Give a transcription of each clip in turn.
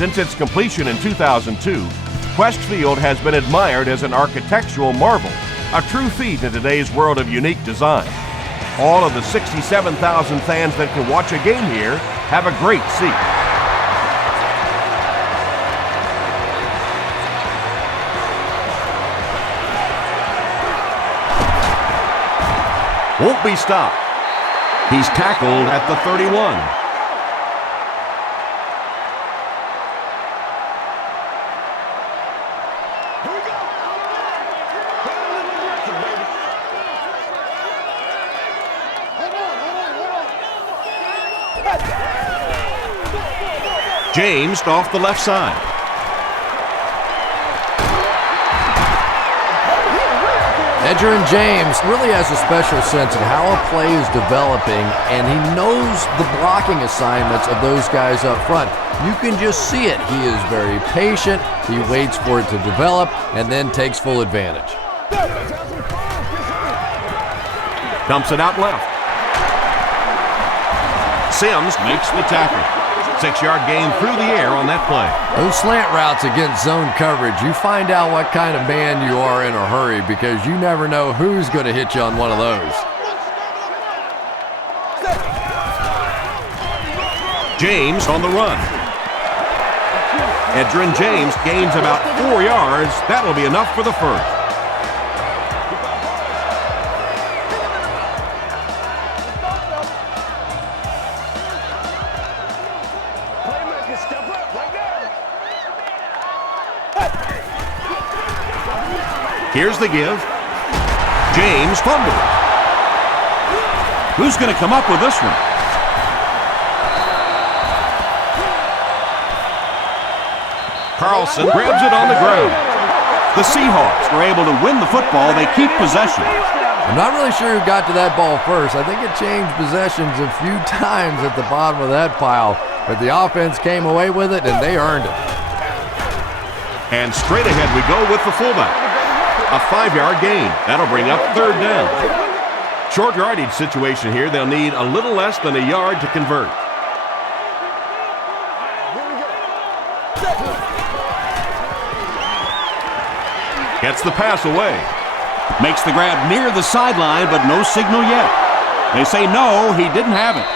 Since its completion in 2002, Quest Field has been admired as an architectural marvel, a true feat in today's world of unique design. All of the 67,000 fans that can watch a game here have a great seat. Won't be stopped. He's tackled at the 31. James off the left side. Edgerrin James really has a special sense of how a play is developing, and he knows the blocking assignments of those guys up front. You can just see it. He is very patient. He waits for it to develop and then takes full advantage. Dumps it out left. Sims makes the tackle. 6-yard gain through the air on that play. Those slant routes against zone coverage, you find out what kind of man you are in a hurry because you never know who's going to hit you on one of those. James on the run. Edgerrin James gains about 4 yards. That'll be enough for the first. Here's the give. James fumbles. Who's going to come up with this one? Carlson grabs it on the ground. The Seahawks were able to win the football. They keep possession. I'm not really sure who got to that ball first. I think it changed possessions a few times at the bottom of that pile, but the offense came away with it, and they earned it. And straight ahead we go with the fullback. A 5-yard gain. That'll bring up third down. Short yardage situation here. They'll need a little less than a yard to convert. Gets the pass away. Makes the grab near the sideline, but no signal yet. They say no, he didn't have it.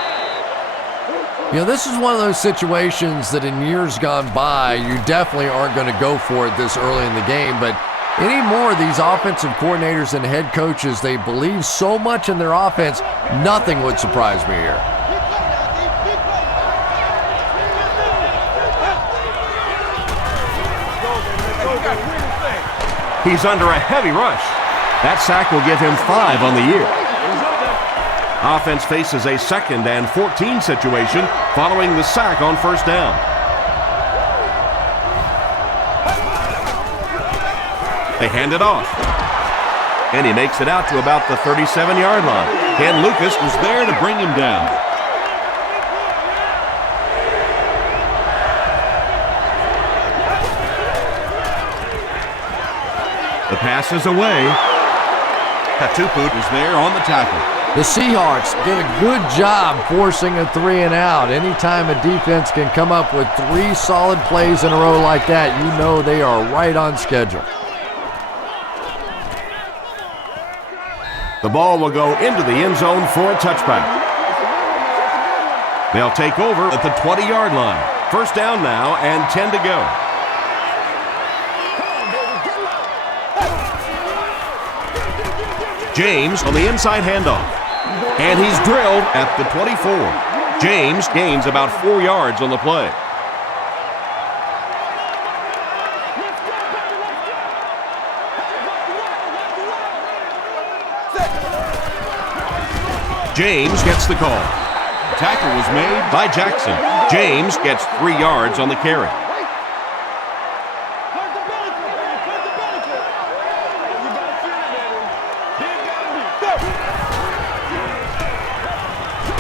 You know, this is one of those situations that in years gone by, you definitely aren't going to go for it this early in the game, but anymore, these offensive coordinators and head coaches, they believe so much in their offense, nothing would surprise me here. He's under a heavy rush. That sack will give him 5 on the year. Offense faces a 2nd and 14 situation following the sack on first down. They hand it off. And he makes it out to about the 37-yard line. Ken Lucas was there to bring him down. The pass is away. Katupu is there on the tackle. The Seahawks did a good job forcing a 3-and-out. Anytime a defense can come up with 3 solid plays in a row like that, you know they are right on schedule. The ball will go into the end zone for a touchback. They'll take over at the 20-yard line. First down now and 10 to go. James on the inside handoff. And he's drilled at the 24. James gains about 4 yards on the play. James gets the call. Tackle was made by Jackson. James gets 3 yards on the carry.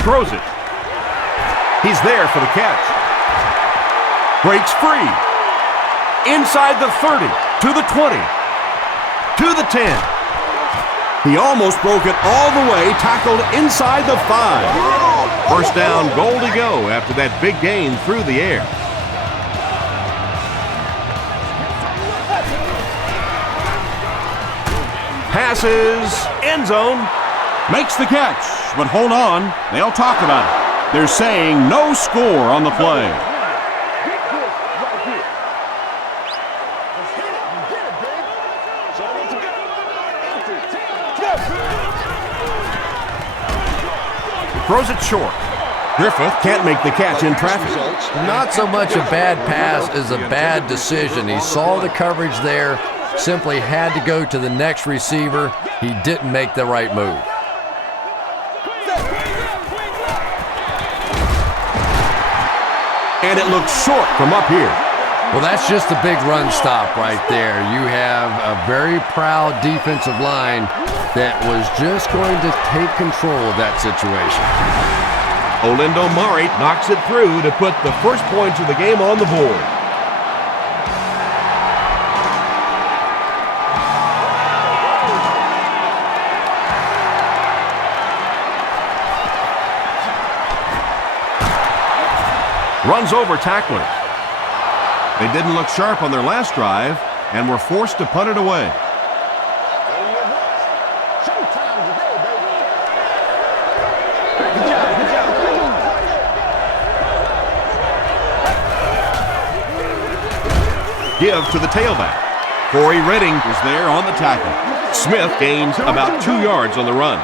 Throws it. He's there for the catch. Breaks free. Inside the 30, to the 20, to the 10. He almost broke it all the way, tackled inside the 5. First down, goal to go after that big gain through the air. Passes. End zone. Makes the catch, but hold on. They'll talk about it. They're saying no score on the play. Throws it short. Griffith can't make the catch in traffic. Not so much a bad pass as a bad decision. He saw the coverage there, simply had to go to the next receiver. He didn't make the right move. And it looks short from up here. Well, that's just a big run stop right there. You have a very proud defensive line that was just going to take control of that situation. Olindo Mare knocks it through to put the first points of the game on the board. Runs over tacklers. They didn't look sharp on their last drive and were forced to punt it away. Give to the tailback. Corey Redding Was there on the tackle. Smith gains about 2 yards on the run.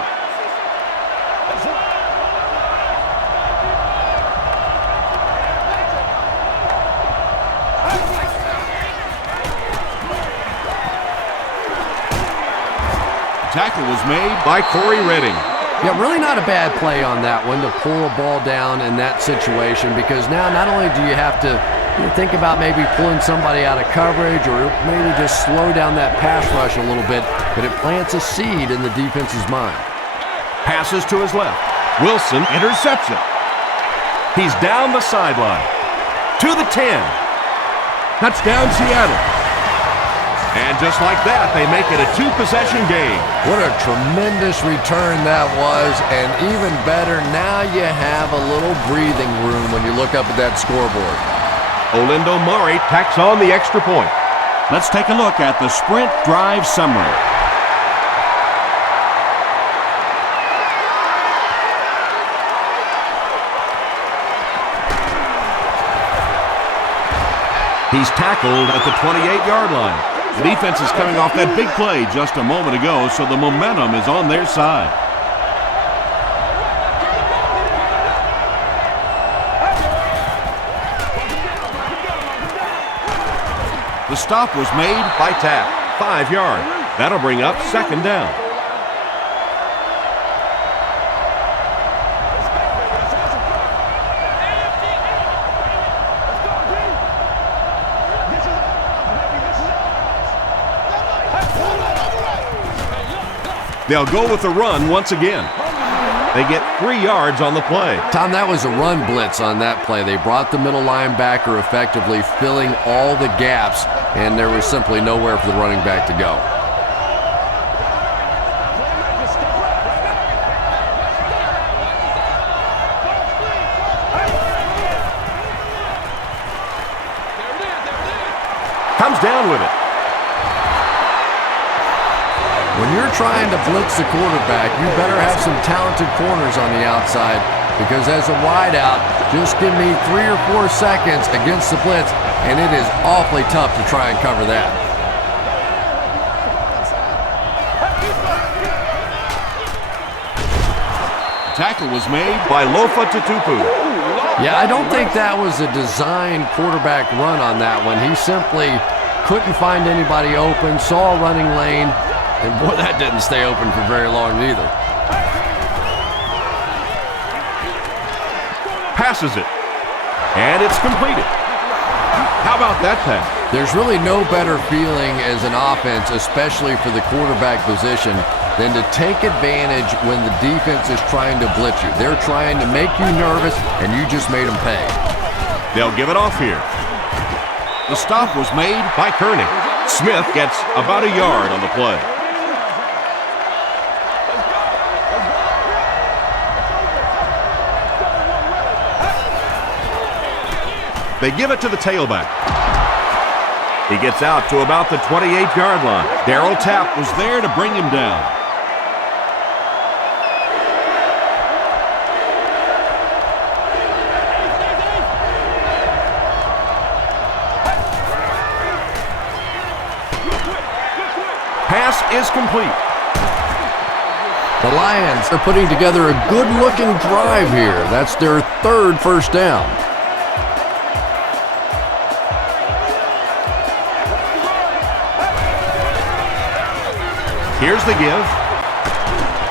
Tackle was made by Corey Redding. Yeah, really not a bad play on that one to pull a ball down in that situation, because now not only do you have to think about maybe pulling somebody out of coverage or maybe just slow down that pass rush a little bit, but it plants a seed in the defense's mind. Passes to his left. Wilson intercepts it. He's down the sideline. To the 10. Touchdown Seattle. And just like that, they make it a 2-possession game. What a tremendous return that was, and even better, now you have a little breathing room when you look up at that scoreboard. Olindo Mare tacks on the extra point. Let's take a look at the sprint drive summary. He's tackled at the 28-yard line. The defense is coming off that big play just a moment ago, so the momentum is on their side. The stop was made By tap, 5 yards. That'll bring up second down. They'll go with the run once again. They get 3 yards on the play. Tom, that was a run blitz on that play. They brought the middle linebacker effectively, filling all the gaps, and there was simply nowhere for the running back to go. Comes down with it. When you're trying to blitz the quarterback, you better have some talented corners on the outside, because as a wideout, just give me 3 or 4 seconds against the blitz, and it is awfully tough to try and cover that. tackle was made by Lofa Tutupu. Yeah, I don't think that was a designed quarterback run on that one. He simply couldn't find anybody open, saw a running lane, and boy, that didn't stay open for very long either. Passes it, and it's completed. How about that pass? There's really no better feeling as an offense, especially for the quarterback position, than to take advantage when the defense is trying to blitz you. They're trying to make you nervous, and you just made them pay. They'll give it off here. The stop was made by Kearney. Smith gets about a yard on the play. They give it to the tailback. He gets out to about the 28-yard line. Darryl Tapp was there to bring him down. Pass is complete. The Lions are putting together a good-looking drive here. That's their third first down. Here's the give.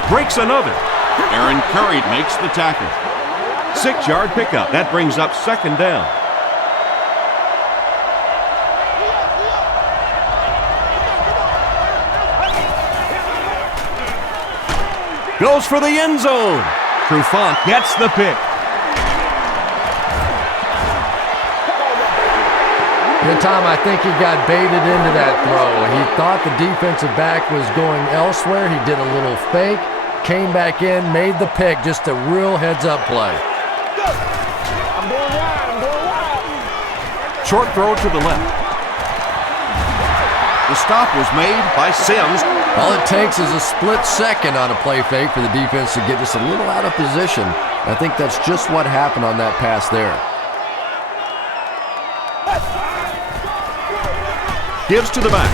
Breaks another. Aaron Curry makes the tackle. 6-yard pickup. That brings up second down. Goes for the end zone. Trufant gets the pick. Good time, I think he got baited into that throw. He thought the defensive back was going elsewhere. He did a little fake, came back in, made the pick. Just a real heads-up play. Short throw to the left. The stop was made by Sims. All it takes is a split second on a play fake for the defense to get just a little out of position. I think that's just what happened on that pass there. Gives to the back.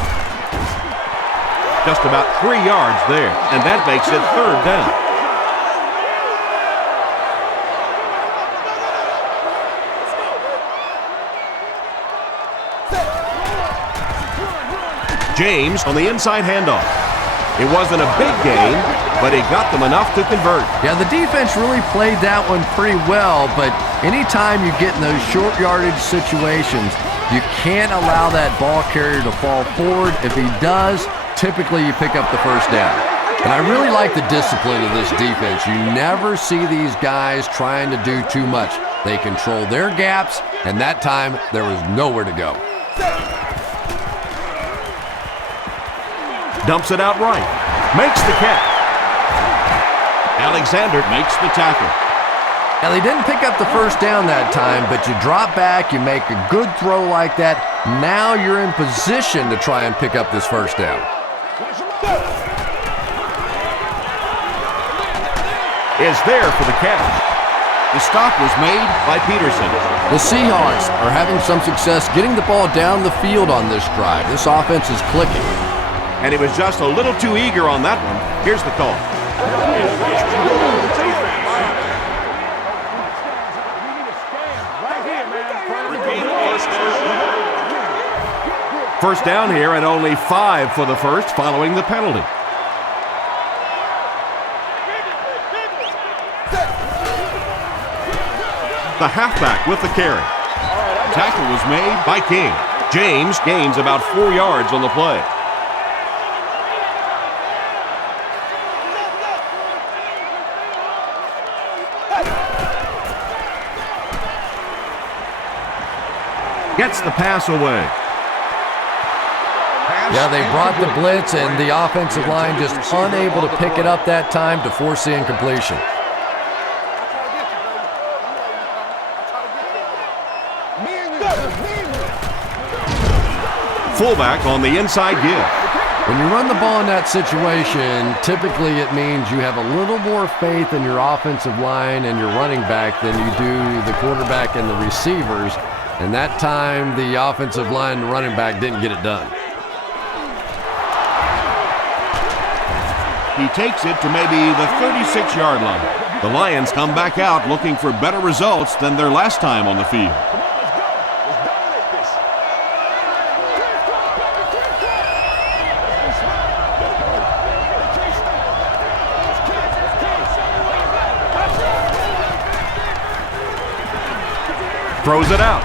Just about 3 yards there, and that makes it third down. James on the inside handoff. It wasn't a big game, but he got them enough to convert. Yeah, the defense really played that one pretty well, but anytime you get in those short yardage situations, you can't allow that ball carrier to fall forward. If he does, typically you pick up the first down. And I really like the discipline of this defense. You never see these guys trying to do too much. They control their gaps, and that time there was nowhere to go. Dumps it out right. Makes the catch. Alexander Makes the tackle. Now, they didn't pick up the first down that time, but you drop back, you make a good throw like that. Now you're in position to try and pick up this first down. is there for the catch. The stop was made by Peterson. The Seahawks are having some success getting the ball down the field on this drive. This offense is clicking. And he was just a little too eager on that one. Here's the call. First down here, and only 5 for the first following the penalty. The halfback with the carry. Tackle was made By King. James gains about 4 yards on the play. Gets the pass away. Yeah, they brought the blitz, and the offensive line just unable to pick it up that time to force the incompletion. Fullback on the inside give. When you run the ball in that situation, typically it means you have a little more faith in your offensive line and your running back than you do the quarterback and the receivers. And that time, the offensive line and the running back didn't get it done. He takes it to maybe the 36-yard line. The Lions Come back out looking for better results than their last time on the field. throws it out.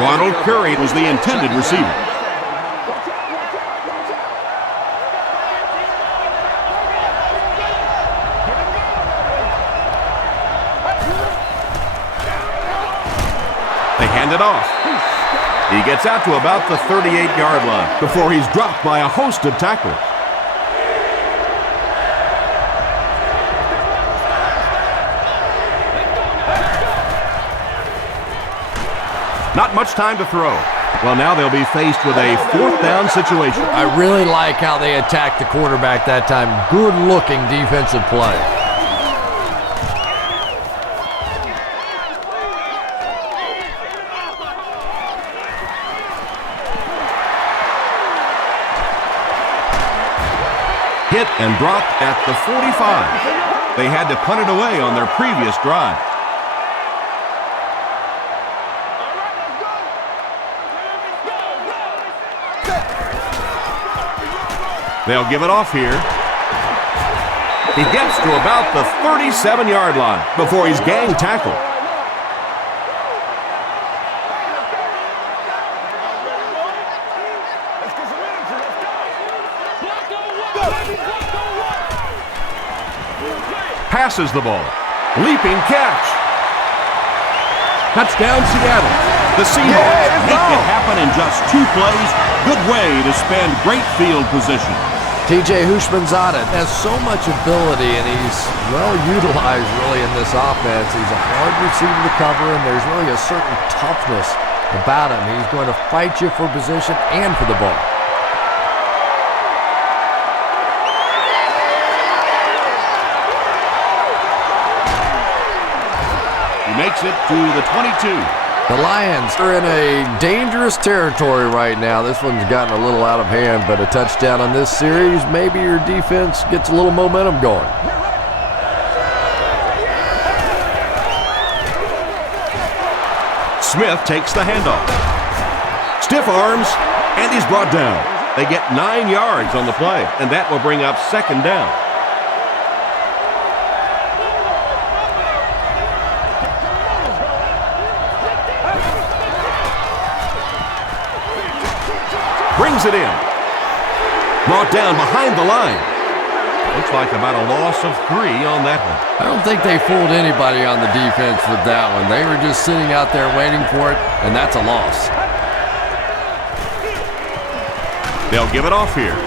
Ronald Curry was the intended receiver. They hand it off. He gets out to about the 38-yard line before he's dropped by a host of tacklers. Not much time to throw. Well, now they'll be faced with a 4th down situation. I really like how they attacked the quarterback that time. Good-looking defensive play. Hit and dropped at the 45. They had to punt it away on their previous drive. They'll give it off here. He gets to about the 37-yard line before he's gang tackled. Passes the ball. Leaping catch. Touchdown, Seattle. The Seahawks make it happen in just 2 plays. Good way to spend great field position. TJ Hushmanzada has so much ability, and he's well utilized really in this offense. He's a hard receiver to cover, and there's really a certain toughness about him. He's going to fight you for position and for the ball. He makes it to the 22. The Lions are in a dangerous territory right now. This one's gotten a little out of hand, but a touchdown on this series, maybe your defense gets a little momentum going. Smith takes the handoff. Stiff arms, and he's brought down. They get 9 yards on the play, and that will bring up 2nd down. Brings it in. Brought down behind the line. Looks like about a loss of 3 on that one. I don't think they fooled anybody on the defense with that one. They were just sitting out there waiting for it, and that's a loss. They'll give it off here.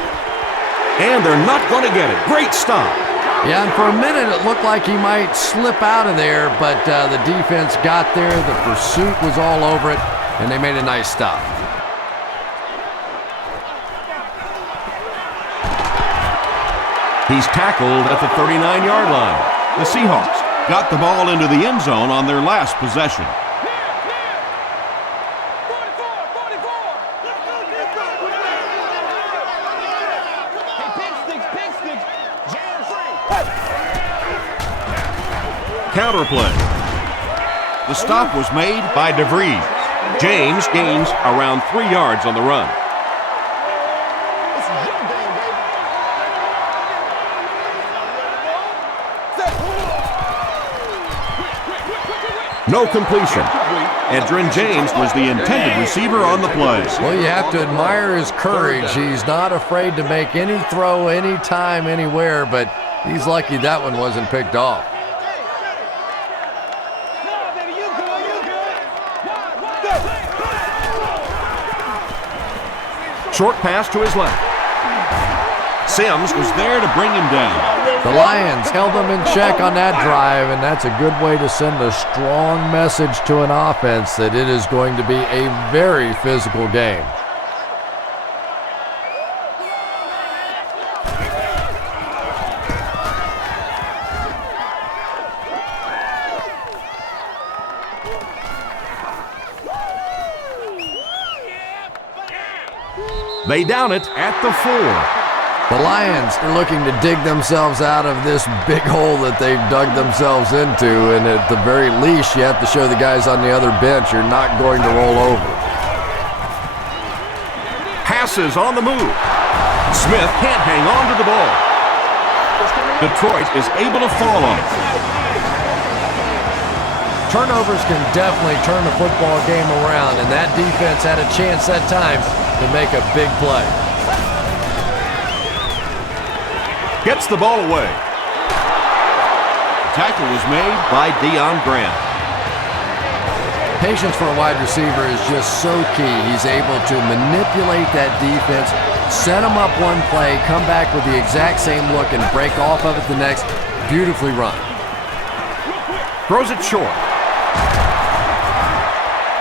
And they're not going to get it. Great stop. Yeah, and for a minute it looked like he might slip out of there, but the defense got there. The pursuit was all over it, and they made a nice stop. He's tackled at the 39-yard line. The Seahawks got the ball into the end zone on their last possession. Counterplay. The stop was made by DeVries. James gains around 3 yards on the run. No completion. Edgerrin James was the intended receiver on the play. Well, you have to admire his courage. He's not afraid to make any throw, anytime, anywhere, but he's lucky that one wasn't picked off. Short pass to his left. Sims was there to bring him down. The Lions held them in check on that drive, and that's a good way to send a strong message to an offense that it is going to be a very physical game. They down it at the 4. The Lions are looking to dig themselves out of this big hole that they've dug themselves into, and at the very least, you have to show the guys on the other bench you're not going to roll over. Passes on the move. Smith can't hang on to the ball. Detroit is able to fall on it. Turnovers can definitely turn the football game around, and that defense had a chance that time to make a big play. Gets the ball away. The tackle was made by Deion Grant. Patience for a wide receiver is just so key. He's able to manipulate that defense, set them up one play, come back with the exact same look, and break off of it the next. Beautifully run. Throws it short.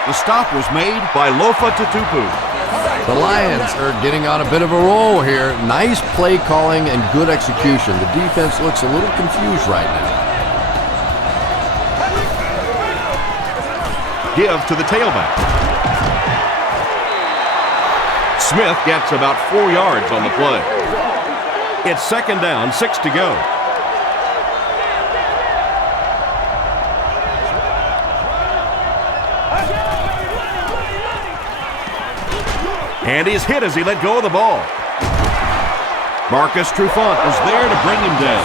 The stop was made by Lofa Tutupu. The Lions are getting on a bit of a roll here. Nice play calling and good execution. The defense looks a little confused right now. Give to the tailback. Smith gets about 4 yards on the play. It's second down, 6 to go. And he's hit as he let go of the ball. Marcus Trufant was there to bring him down.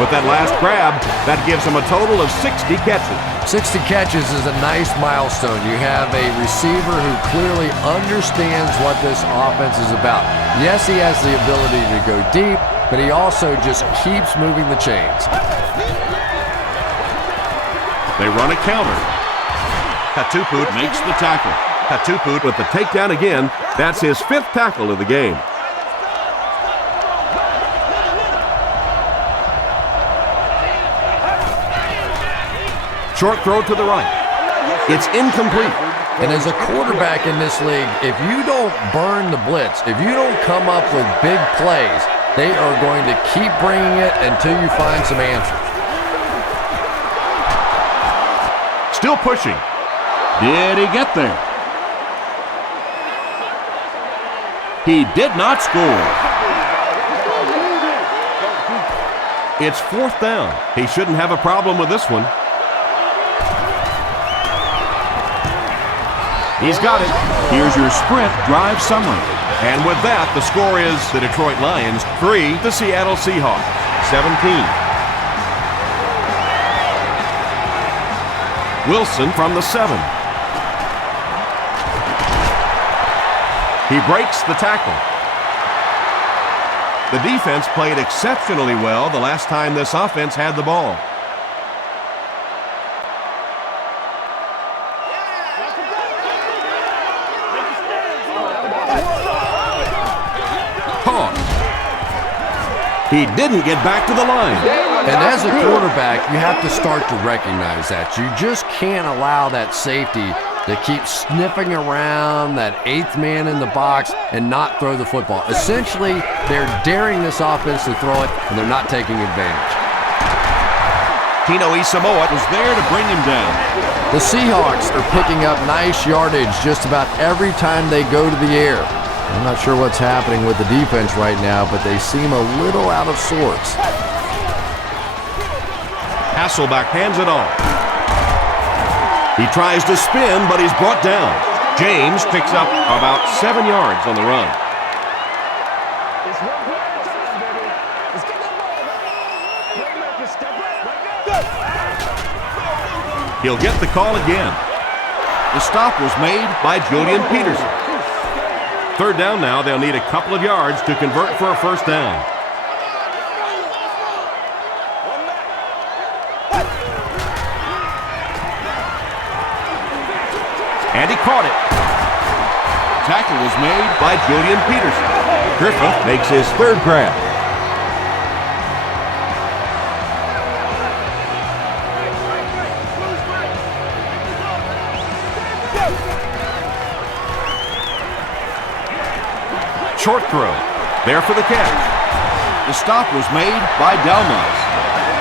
With that last grab, that gives him a total of 60 catches. 60 catches is a nice milestone. You have a receiver who clearly understands what this offense is about. Yes, he has the ability to go deep, but he also just keeps moving the chains. They run a counter. Tutupu makes the tackle. Tutupu with the takedown again. That's his 5th tackle of the game. Short throw to the right. It's incomplete. And as a quarterback in this league, if you don't burn the blitz, if you don't come up with big plays, they are going to keep bringing it until you find some answers. Still pushing. Did he get there? He did not score. It's 4th down. He shouldn't have a problem with this one. He's got it. Here's your sprint drive summary. And with that, the score is the Detroit Lions 3, the Seattle Seahawks 17. Wilson from the 7. He breaks the tackle. The defense played exceptionally well the last time this offense had the ball. He didn't get back to the line. And as a quarterback, you have to start to recognize that. You just can't allow that safety to keep sniffing around that 8th man in the box and not throw the football. Essentially, they're daring this offense to throw it, and they're not taking advantage. Tino Isamoa was there to bring him down. The Seahawks are picking up nice yardage just about every time they go to the air. I'm not sure what's happening with the defense right now, but they seem a little out of sorts. Hasselbeck hands it off. He tries to spin, but he's brought down. James picks up about 7 yards on the run. He'll get the call again. The stop was made by Julian Peterson. 3rd down now. They'll need a couple of yards to convert for a 1st down. And he caught it. Tackle was made by Julian Peterson. Griffith makes his 3rd grab. Short throw. There for the catch. The stop was made by Delmas.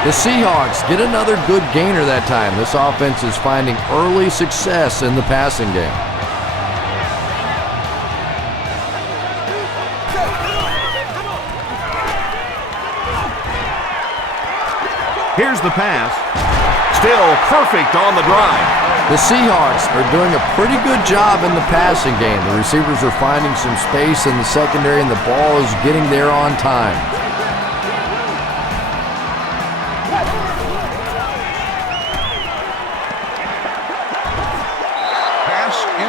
The Seahawks get another good gainer that time. This offense is finding early success in the passing game. Here's the pass. Still perfect on the drive. The Seahawks are doing a pretty good job in the passing game. The receivers are finding some space in the secondary, and the ball is getting there on time.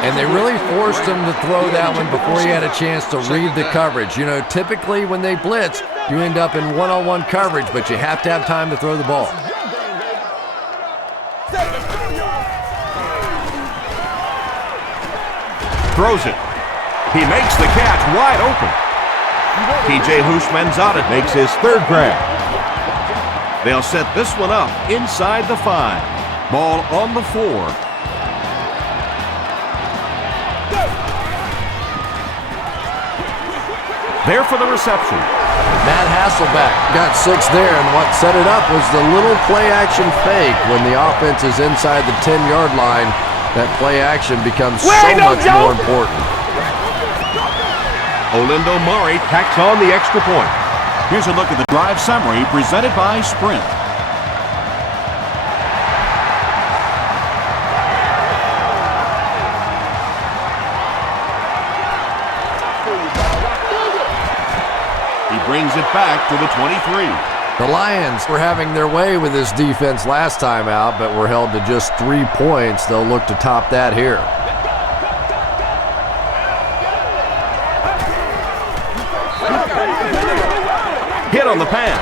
And they really forced him to throw that one before he had a chance to read the coverage. You know, typically when they blitz, you end up in one-on-one coverage, but you have to have time to throw the ball. Throws it. He makes the catch wide open. P.J. Houshmandzadeh makes his 3rd grab. They'll set this one up inside the 5. Ball on the 4. There for the reception. Matt Hasselbeck got 6 there, and what set it up was the little play-action fake. When the offense is inside the 10-yard line, that play-action becomes so much more important. Olindo Murray tacks on the extra point. Here's a look at the drive summary presented by Sprint. Brings it back to the 23. The Lions were having their way with this defense last time out, but were held to just 3 points. They'll look to top that here. Hit on the pass.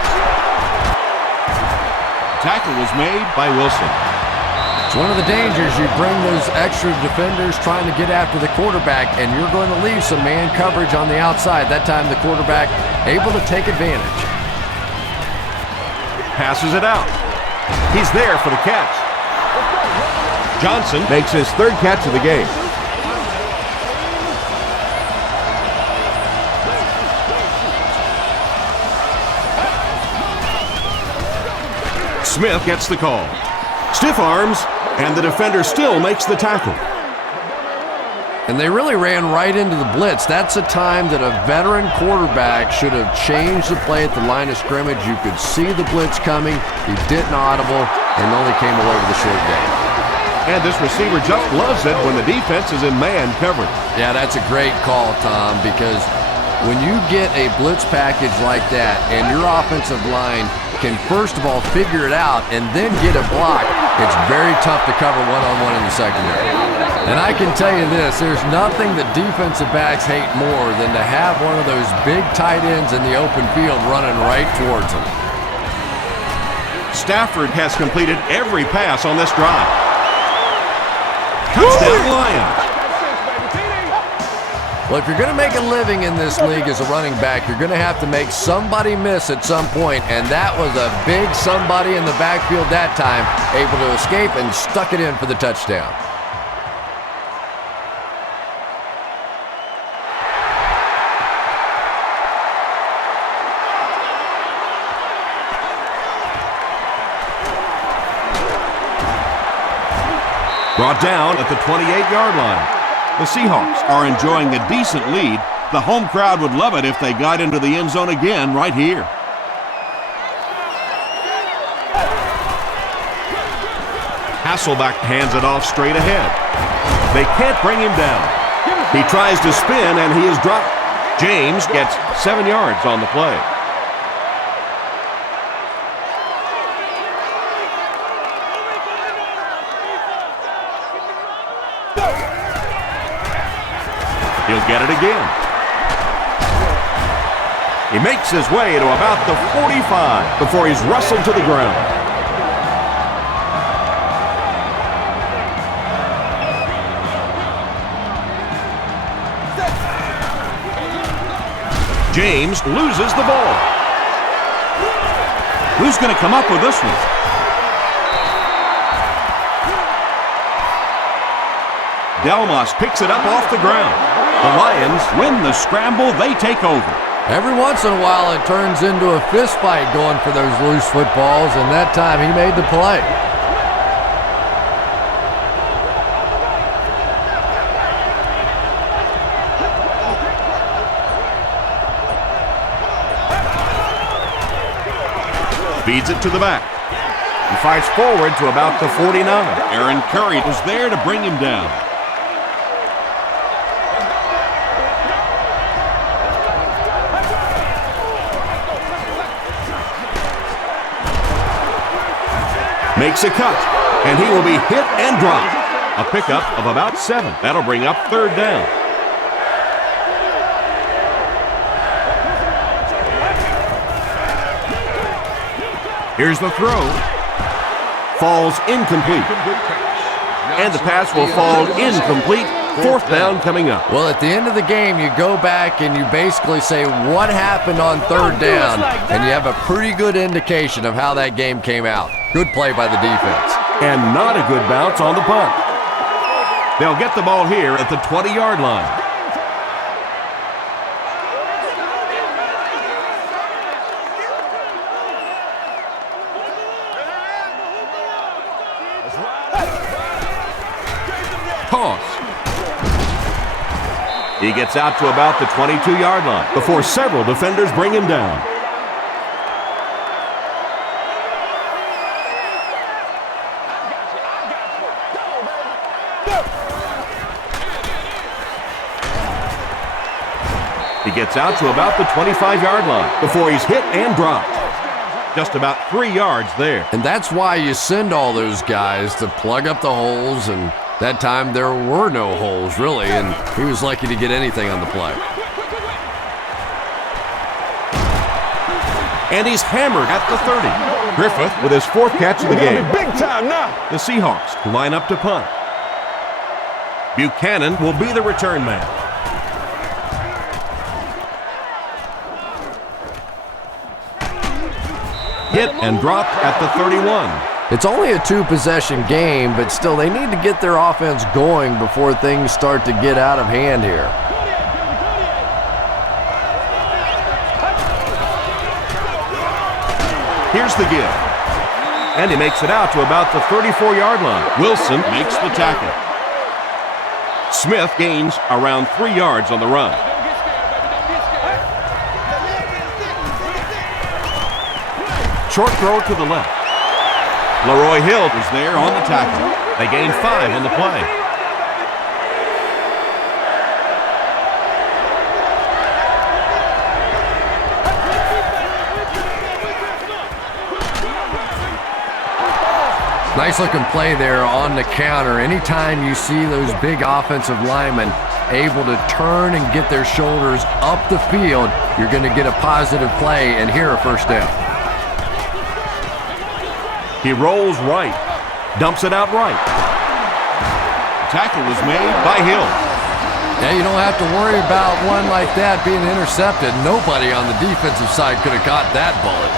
Tackle was made by Wilson. It's one of the dangers. You bring those extra defenders trying to get after the quarterback, and you're going to leave some man coverage on the outside. That time the quarterback able to take advantage. Passes it out. He's there for the catch. Johnson makes his 3rd catch of the game. Smith gets the call. Stiff arms, and the defender still makes the tackle. And they really ran right into the blitz. That's a time that a veteran quarterback should have changed the play at the line of scrimmage. You could see the blitz coming. He didn't audible and only came away with a short gain. And this receiver just loves it when the defense is in man coverage. Yeah, that's a great call, Tom, because when you get a blitz package like that and your offensive line can first of all figure it out and then get a block, it's very tough to cover one-on-one in the secondary. And I can tell you this, there's nothing that defensive backs hate more than to have one of those big tight ends in the open field running right towards them. Stafford has completed every pass on this drive. Touchdown Lions. Well, if you're going to make a living in this league as a running back, you're going to have to make somebody miss at some point, and that was a big somebody in the backfield that time, able to escape and stuck it in for the touchdown. Brought down at the 28-yard line. The Seahawks are enjoying a decent lead. The home crowd would love it if they got into the end zone again right here. Hasselbeck hands it off straight ahead. They can't bring him down. He tries to spin and he is dropped. James gets 7 yards on the play. He'll get it again. He makes his way to about the 45 before he's wrestled to the ground. James loses the ball. Who's going to come up with this one? Delmas picks it up off the ground. The Lions win the scramble. They take over. Every once in a while it turns into a fist fight going for those loose footballs, and that time he made the play. Feeds it to the back. He fights forward to about the 49. Aaron Curry was there to bring him down. Makes a cut, and he will be hit and dropped. A pickup of about 7. That'll bring up 3rd down. Here's the throw. Falls incomplete. And the pass will fall incomplete. 4th down coming up. Well, at the end of the game, you go back and you basically say what happened on 3rd down, and you have a pretty good indication of how that game came out. Good play by the defense. And not a good bounce on the punt. They'll get the ball here at the 20-yard line. Toss. He gets out to about the 22-yard line before several defenders bring him down. He gets out to about the 25-yard line before he's hit and dropped. Just about 3 yards there. And that's why you send all those guys to plug up the holes, and that time there were no holes, really, and he was lucky to get anything on the play. And he's hammered at the 30. Griffith with his 4th catch of the game. Big time now. The Seahawks line up to punt. Buchanan will be the return man. Hit and dropped at the 31. It's only a 2-possession game, but still they need to get their offense going before things start to get out of hand here. Here's the give. And he makes it out to about the 34-yard line. Wilson makes the tackle. Smith gains around 3 yards on the run. Short throw to the left. Leroy Hill is there on the tackle. They gain 5 on the play. Nice looking play there on the counter. Anytime you see those big offensive linemen able to turn and get their shoulders up the field, you're going to get a positive play and here a first down. He rolls right, dumps it out right. The tackle was made by Hill. Yeah, you don't have to worry about one like that being intercepted. Nobody on the defensive side could have caught that bullet.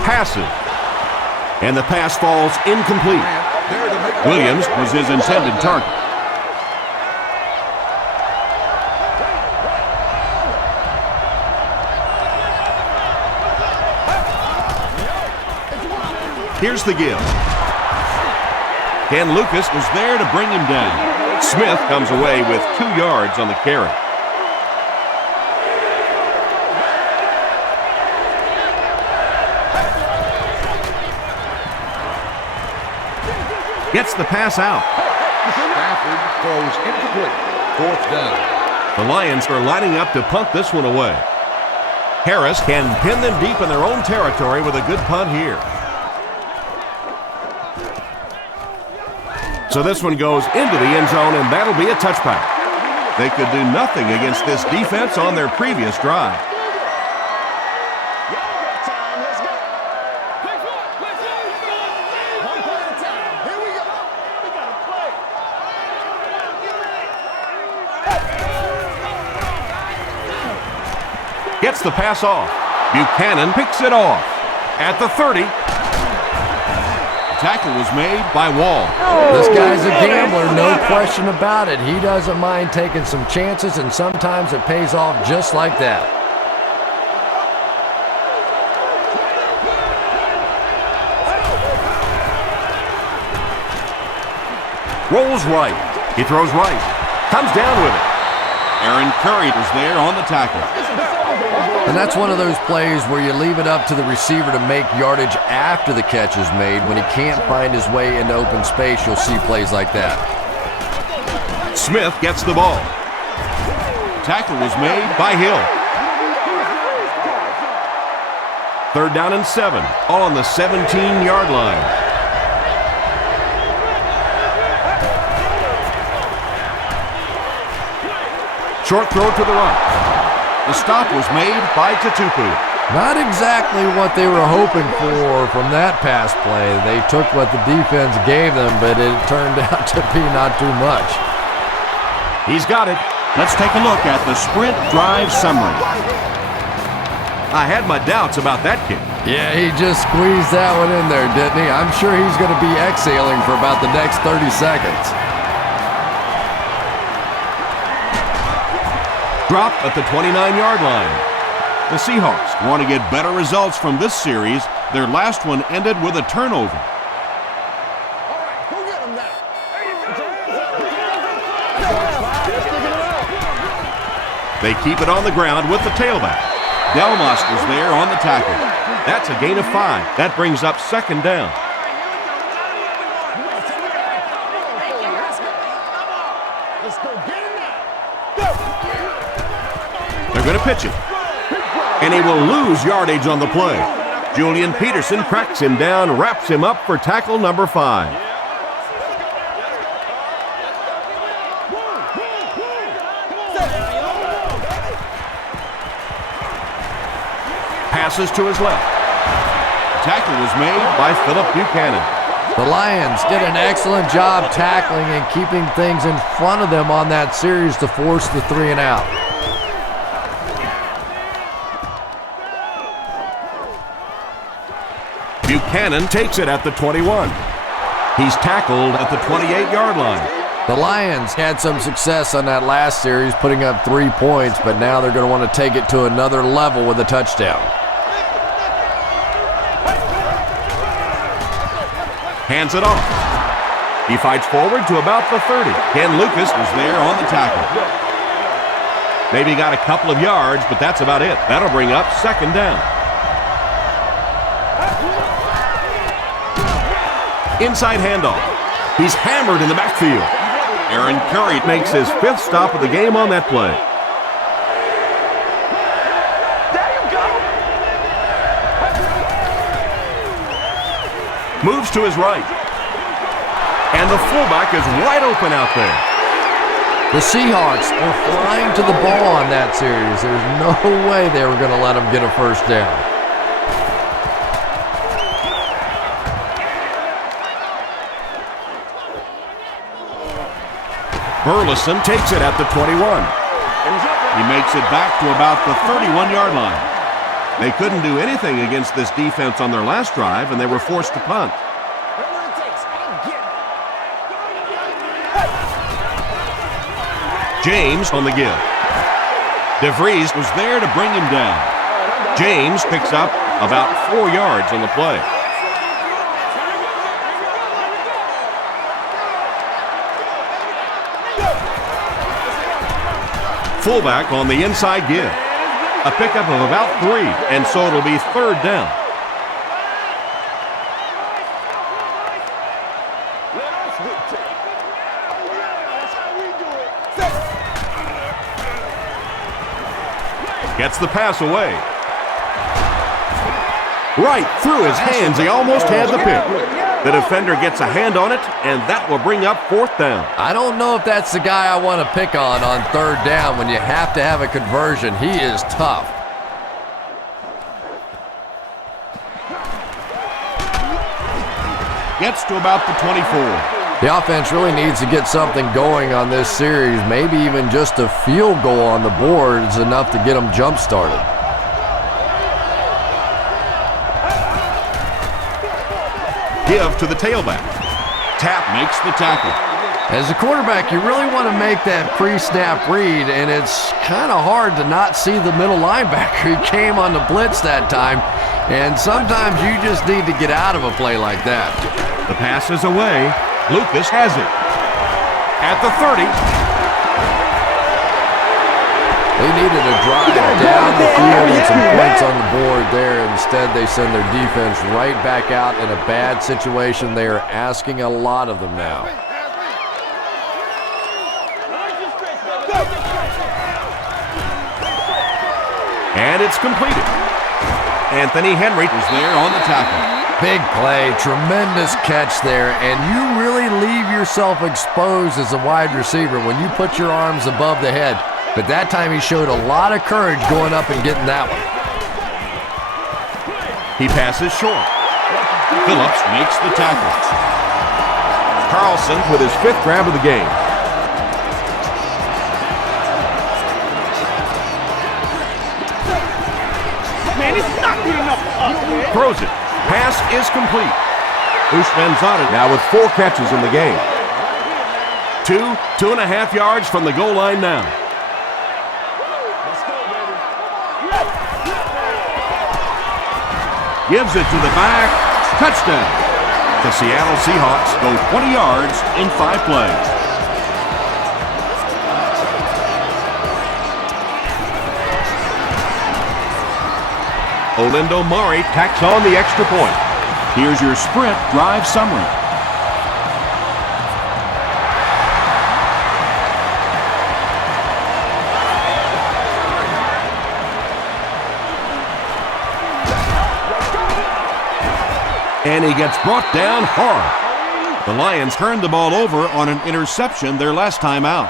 Passes. And the pass falls incomplete. Williams was his intended target. Here's the give. Ken Lucas was there to bring him down. Smith comes away with 2 yards on the carry. Gets the pass out. Stafford throws incomplete. 4th down. The Lions are lining up to punt this one away. Harris can pin them deep in their own territory with a good punt here. So this one goes into the end zone, and that'll be a touchback. They could do nothing against this defense on their previous drive. Gets the pass off. Buchanan picks it off at the 30. Tackle was made by Wall. This guy's a gambler, no question about it. He doesn't mind taking some chances, and sometimes it pays off just like that. Rolls right. He throws right. Comes down with it. Aaron Curry was there on the tackle. And that's one of those plays where you leave it up to the receiver to make yardage after the catch is made. When he can't find his way into open space, you'll see plays like that. Smith gets the ball. Tackle was made by Hill. 3rd down and 7, all on the 17-yard line. Short throw to the right. The stop was made by Tutupu. Not exactly what they were hoping for from that pass play. They took what the defense gave them, but it turned out to be not too much. He's got it. Let's take a look at the sprint drive summary. I had my doubts about that kick. Yeah, he just squeezed that one in there, didn't he? I'm sure he's going to be exhaling for about the next 30 seconds. Dropped at the 29-yard line. The Seahawks want to get better results from this series. Their last one ended with a turnover. They keep it on the ground with the tailback. Delmoster's there on the tackle. That's a gain of 5. That brings up second down. They're going to pitch it. And he will lose yardage on the play. Julian Peterson cracks him down, wraps him up for tackle number 5. Passes to his left. Tackle was made By Philip Buchanan. The Lions did an excellent job tackling and keeping things in front of them on that series to force the 3 and out. Buchanan takes it at the 21. He's tackled at the 28-yard line. The Lions had some success on that last series, putting up 3 points, but now they're going to want to take it to another level with a touchdown. Hands it off. He fights forward to about the 30. Ken Lucas was there on the tackle. Maybe got a couple of yards, but that's about it. That'll bring up second down. Inside handoff. He's hammered in the backfield. Aaron Curry Makes his 5th stop of the game on that play. Moves to his right. And the fullback is wide open out there. The Seahawks were flying to the ball on that series. There's no way they were going to let them get a first down. Burleson takes it at the 21. He makes it back to about the 31-yard line. They couldn't do anything against this defense on their last drive, and they were forced to punt. James on the give. DeVries Was there to bring him down. James picks up about 4 yards on the play. Fullback on the inside give. A pickup of about 3, and so it'll be third down. Gets the pass away. Right through his hands. He almost had the pick. The defender gets a hand on it, and that will bring up 4th down. I don't know if that's the guy I want to pick on third down when you have to have a conversion. He is tough. Gets to about the 24. The offense really needs to get something going on this series. Maybe even just a field goal on the board is enough to get them jump-started. Give to the tailback. Tap makes the tackle. As a quarterback, you really want to make that pre-snap read, and it's kind of hard to not see the middle linebacker. He came on the blitz that time, and sometimes you just need to get out of a play like that. The pass is away. Lucas has it. At the 30. They needed a drive down the field and some points on the board there. Instead, they send their defense right back out in a bad situation. They are asking a lot of them now. And it's completed. Anthony Henry Was there on the tackle. Big play, tremendous catch there, and you really leave yourself exposed as a wide receiver when you put your arms above the head. But that time he showed a lot of courage going up and getting that one. He passes short. Phillips makes the tackle. Carlson with his 5th grab of the game. Man, it's not good enough for us, man. Throws it. Pass is complete. Ushmanzadeh now with 4 catches in the game. 2.5 yards from the goal line now. Gives it to the back. Touchdown. The Seattle Seahawks Go 20 yards in 5 plays. Olindo Mare tacks on the extra point. Here's your sprint drive summary. And he gets brought down hard. The Lions turned the ball over on an interception their last time out.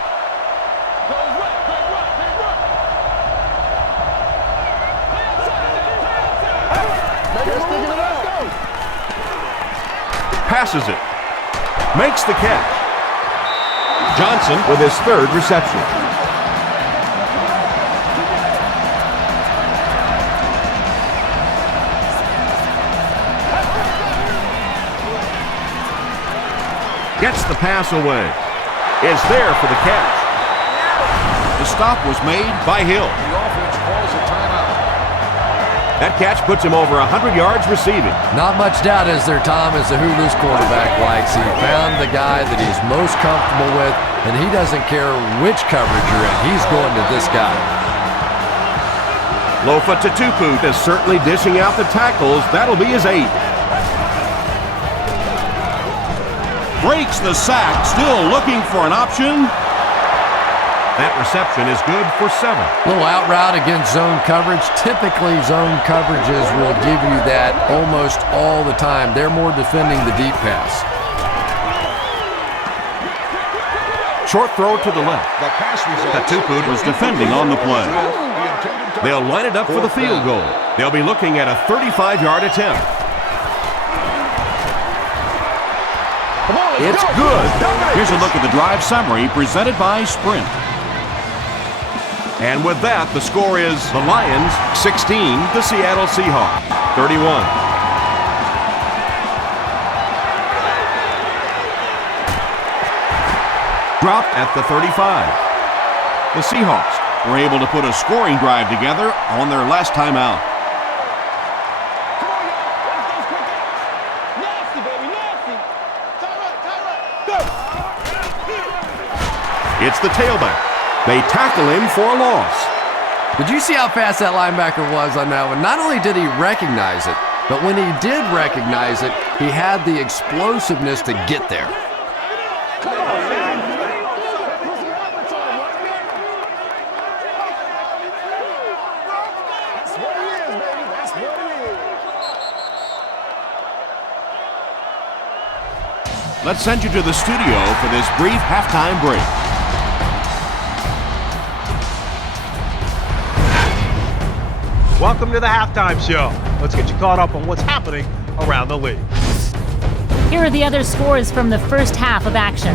Passes it. Makes the catch. Johnson with his 3rd reception. Gets the pass away. Is there for the catch. The stop was made By Hill. The offense calls a timeout. That catch puts him over 100 yards receiving. Not much doubt, is there, Tom, as the who this quarterback likes. He found the guy that he's most comfortable with, and he doesn't care which coverage you're in. He's going to this guy. Lofa Tatupu is certainly dishing out the tackles. That'll be his 8th. breaks the sack, still looking for an option. That reception is good for 7. Little out route against zone coverage. Typically, zone coverages will give you that almost all the time. They're more defending the deep pass. Short throw to the left. The pass result Tatupu was defending on the play. They'll line it up for the field goal. They'll be looking at a 35-yard attempt. It's good. Here's a look at the drive summary presented by Sprint. And with that, the score is the Lions 16, the Seattle Seahawks 31. Dropped at the 35. The Seahawks Were able to put a scoring drive together on their last time out. It's the tailback. They tackle him for a loss. Did you see how fast that linebacker was on that one? Not only did he recognize it, but when he did recognize it, he had the explosiveness to get there. Let's send you to the studio for this brief halftime break. Welcome to the halftime show. Let's get you caught up on what's happening around the league. Here are the other scores from the first half of action.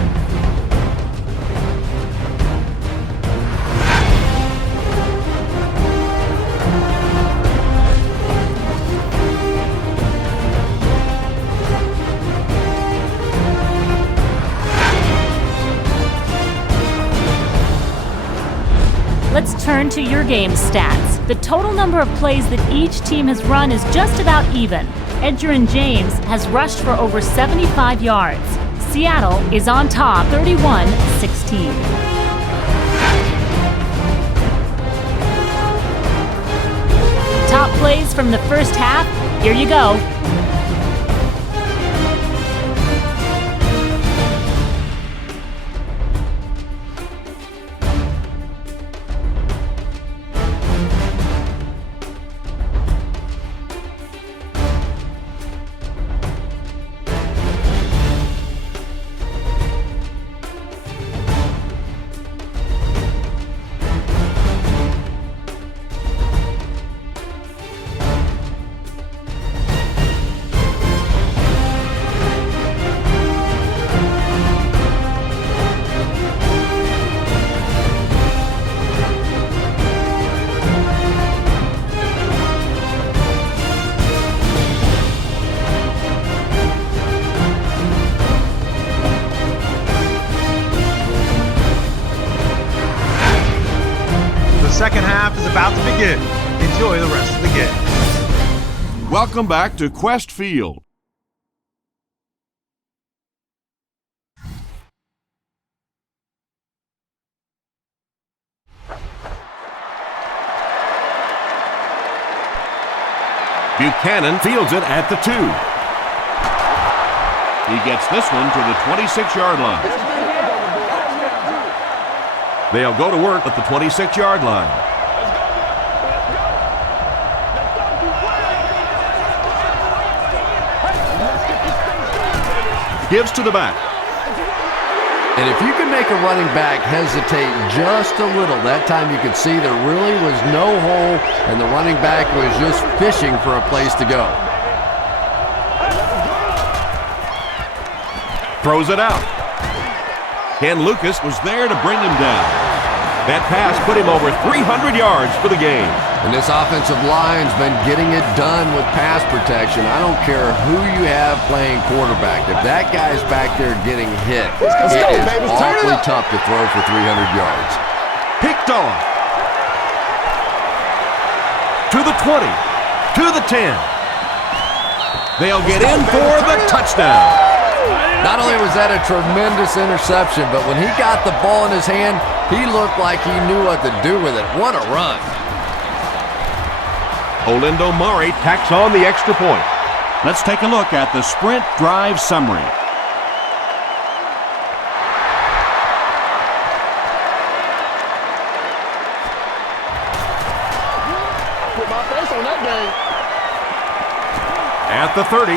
Let's turn to your game stats. The total number of plays that each team has run is just about even. Edgerrin James has rushed for over 75 yards. Seattle is on top 31-16. Top plays from the first half, here you go. The second half is about to begin. Enjoy the rest of the game. Welcome back to Quest Field. Buchanan fields it at the 2. He gets this one to the 26-yard line. They'll go to work at the 26-yard line. Gives to the back. And if you can make a running back hesitate just a little, that time you could see there really was no hole and the running back was just fishing for a place to go. Throws it out. Ken Lucas was there to bring him down. That pass put him over 300 yards for the game. And this offensive line's been getting it done with pass protection. I don't care who you have playing quarterback. If that guy's back there getting hit, it is awfully tough to throw for 300 yards. Picked off. To the 20. To the 10. They'll get in for the touchdown. Not only was that a tremendous interception, but when he got the ball in his hand, he looked like he knew what to do with it. What a run. Olindo Murray tacks on the extra point. Let's take a look at the sprint drive summary. Put my face on that game. At the 30.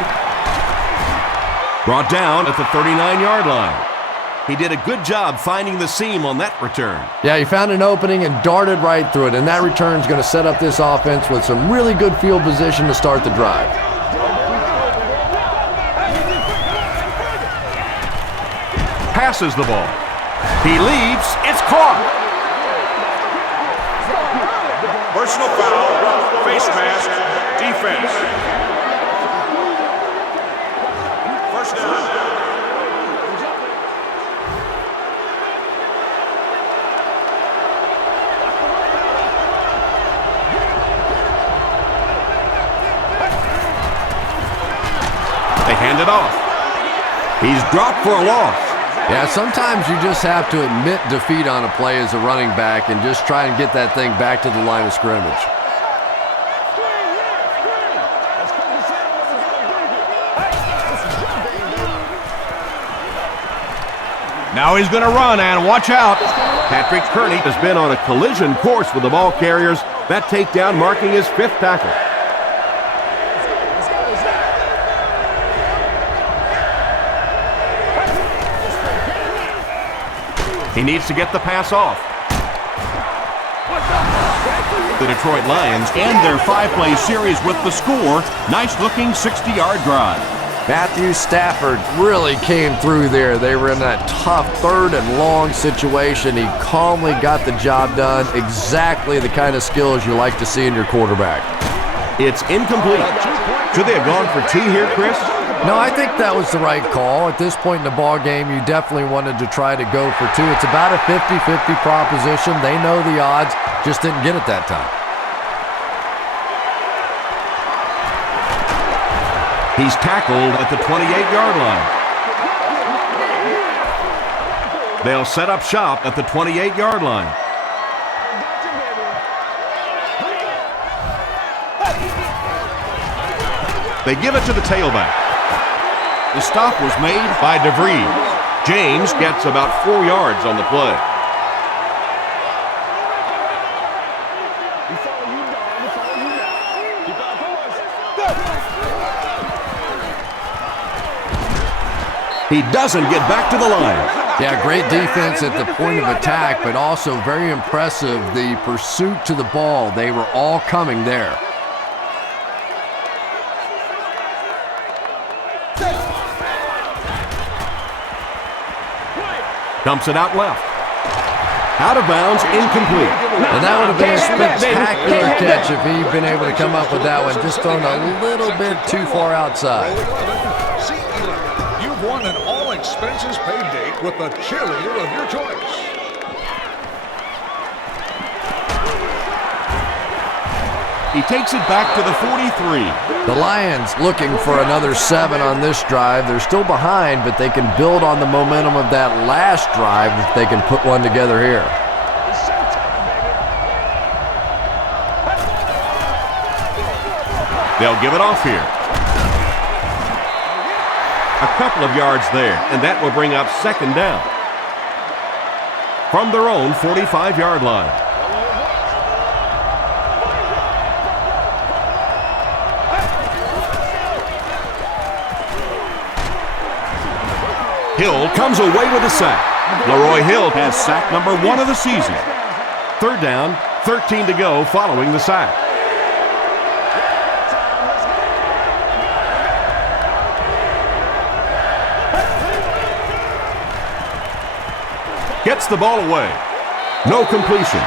Brought down at the 39-yard line. He did a good job finding the seam on that return. Yeah, he found an opening and darted right through it, and that return's going to set up this offense with some really good field position to start the drive. Passes the ball. He leaps. It's caught. Personal foul, face mask, defense. First down. They hand it off. He's dropped for a loss. Yeah, sometimes you just have to admit defeat on a play as a running back and just try and get that thing back to the line of scrimmage. Now he's going to run, and watch out. Patrick Kearney has been on a collision course with the ball carriers. That takedown marking his 5th tackle. He needs to get the pass off. The Detroit Lions end their 5-play series with the score. Nice-looking 60-yard drive. Matthew Stafford really came through there. They were in that tough 3rd and long situation. He calmly got the job done. Exactly the kind of skills you like to see in your quarterback. It's incomplete. Should they have gone for T here, Chris? No, I think that was the right call. At this point in the ball game, you definitely wanted to try to go for 2. It's about a 50-50 proposition. They know the odds, just didn't get it that time. He's tackled at the 28-yard line. They'll set up shop at the 28-yard line. They give it to the tailback. The stop was made By DeVries. James gets about 4 yards on the play. He doesn't get back to the line. Yeah, great defense at the point of attack, but also very impressive the pursuit to the ball. They were all coming there. Dumps it out left. Out of bounds, incomplete. And that would have been a spectacular catch if he'd been able to come up with that one. Just thrown a little bit too far outside. You've won an all-expenses-paid date with the cheerleader of your choice. He takes it back to the 43. The Lions looking for another 7 on this drive. They're still behind, but they can build on the momentum of that last drive if they can put one together here. They'll give it off here. A couple of yards there, and that will bring up second down. From their own 45-yard line. Hill comes away with a sack. Leroy Hill has sack number 1 of the season. Third down, 13 to go following the sack. Gets the ball away. No completion.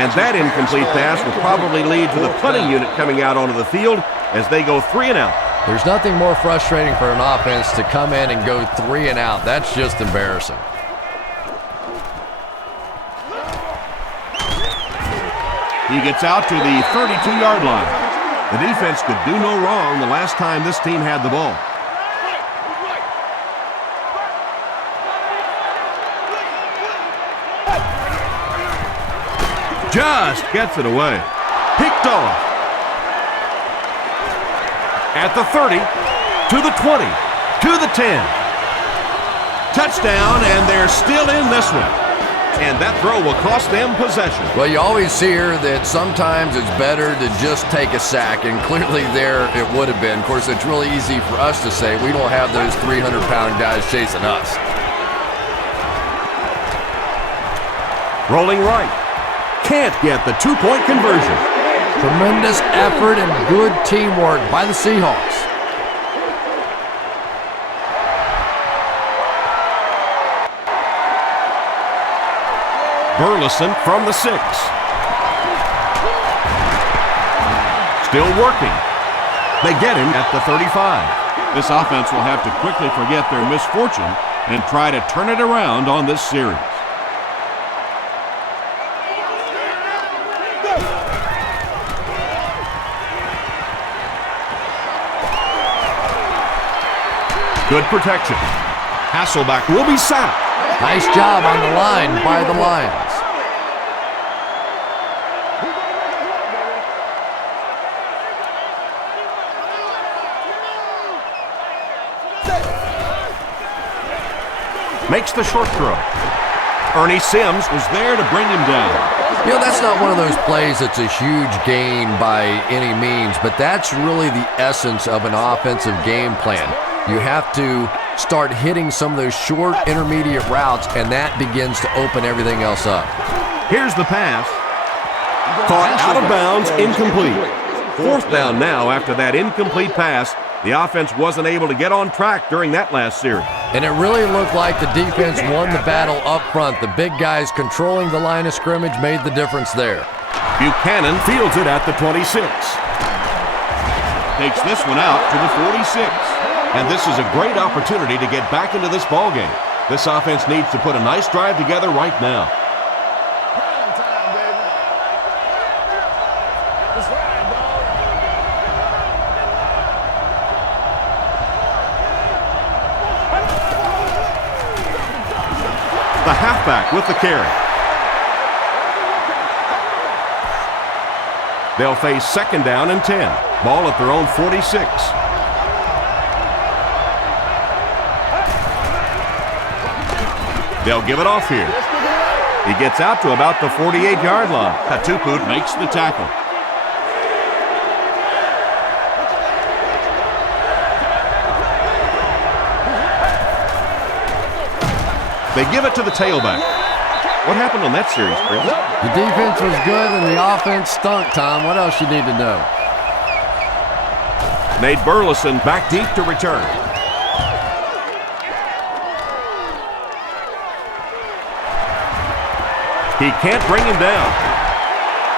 And that incomplete pass will probably lead to the punting unit coming out onto the field as they go 3 and out. There's nothing more frustrating for an offense to come in and go 3 and out. That's just embarrassing. He gets out to the 32-yard line. The defense could do no wrong the last time this team had the ball. Just gets it away. Picked off. At the 30, to the 20, to the 10. Touchdown, and they're still in this one. And that throw will cost them possession. Well, you always hear that sometimes it's better to just take a sack, and clearly there it would have been. Of course, it's really easy for us to say we don't have those 300-pound guys chasing us. Rolling right. Can't get the 2-point conversion. Tremendous effort and good teamwork by the Seahawks. Burleson from the 6. Still working. They get him at the 35. This offense will have to quickly forget their misfortune and try to turn it around on this series. Good protection. Hasselback will be sacked. Nice job on the line by the Lions. Makes the short throw. Ernie Sims was there to bring him down. You know, that's not one of those plays that's a huge gain by any means, but that's really the essence of an offensive game plan. You have to start hitting some of those short intermediate routes, and that begins to open everything else up. Here's the pass. Caught out of bounds, incomplete. Fourth down now after that incomplete pass. The offense wasn't able to get on track during that last series. And it really looked like the defense won the battle up front. The big guys controlling the line of scrimmage made the difference there. Buchanan fields it at the 26. Takes this one out to the 46. And this is a great opportunity to get back into this ballgame. This offense needs to put a nice drive together right now. The halfback with the carry. They'll face second down and 10. Ball at their own 46. They'll give it off here. He gets out to about the 48-yard line. Katupu makes the tackle. They give it to the tailback. What happened on that series, Chris? The defense was good and the offense stunk, Tom. What else you need to know? Nate Burleson back deep to return. He can't bring him down.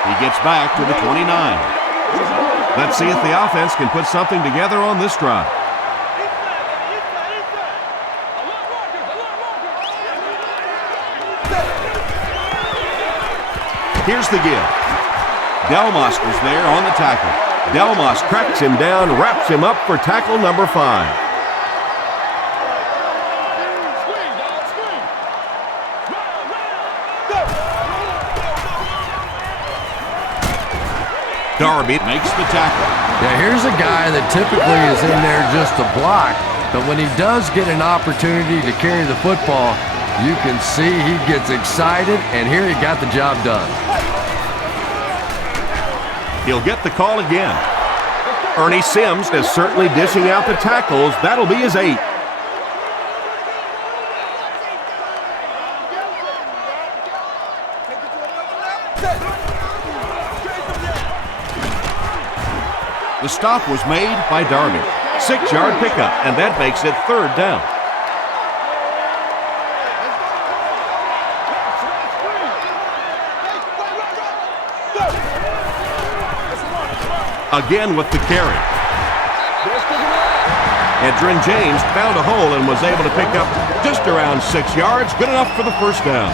He gets back to the 29. Let's see if the offense can put something together on this drive. Here's the give. Delmas was there on the tackle. Delmas cracks him down, wraps him up for tackle number 5. Darby makes the tackle. Yeah, here's a guy that typically is in there just to block, but when he does get an opportunity to carry the football, you can see he gets excited, and here he got the job done. He'll get the call again. Ernie Sims is certainly dishing out the tackles. That'll be his 8th. The stop was made by Darby. 6-yard pickup, and that makes it 3rd down. Again with the carry. Edgerrin James found a hole and was able to pick up just around 6 yards. Good enough for the 1st down.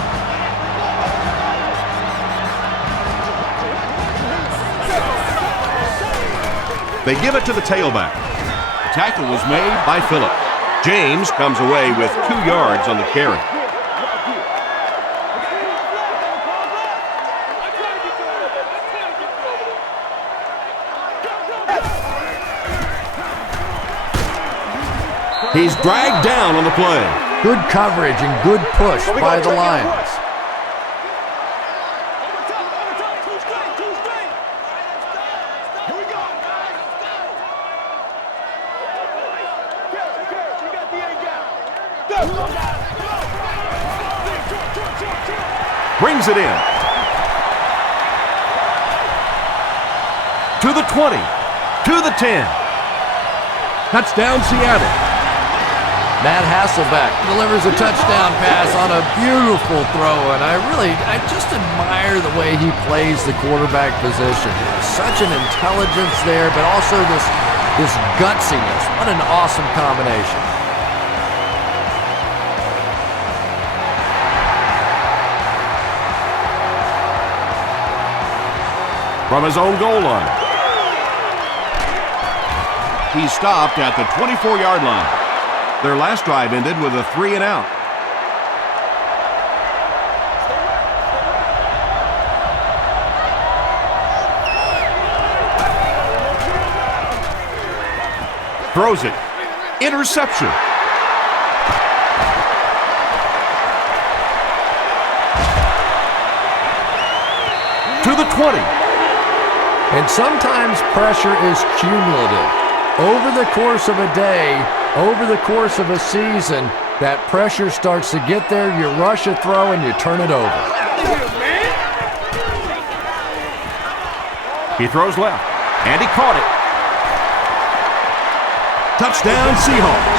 They give it to the tailback. The tackle was made By Phillip. James comes away with 2 yards on the carry. He's dragged down on the play. Good coverage and good push by the Lions. Brings it in. To the 20. To the 10. Touchdown, Seattle. Matt Hasselbeck delivers a touchdown pass on a beautiful throw, and I just admire the way he plays the quarterback position. Such an intelligence there, but also this gutsiness. What an awesome combination. From his own goal line. He stopped at the 24-yard line. Their last drive ended with a 3-and-out. Throws it. Interception. To the 20. And sometimes pressure is cumulative. Over the course of a day, over the course of a season, that pressure starts to get there, you rush a throw, and you turn it over. He throws left, and he caught it. Touchdown, Seahawks.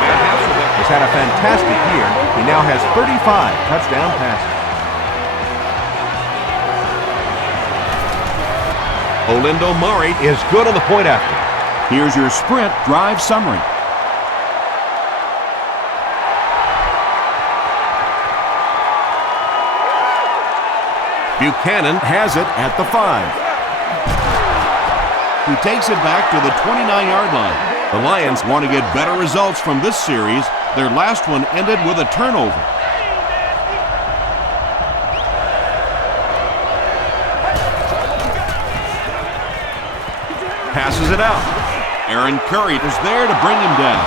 Matt Hasselbeck has had a fantastic year. He now has 35 touchdown passes. Olindo Murray is good on the point after. Here's your sprint drive summary. Buchanan has it at the 5. He takes it back to the 29-yard line. The Lions Want to get better results from this series. Their last one ended with a turnover. passes it out. Aaron Curry is there to bring him down.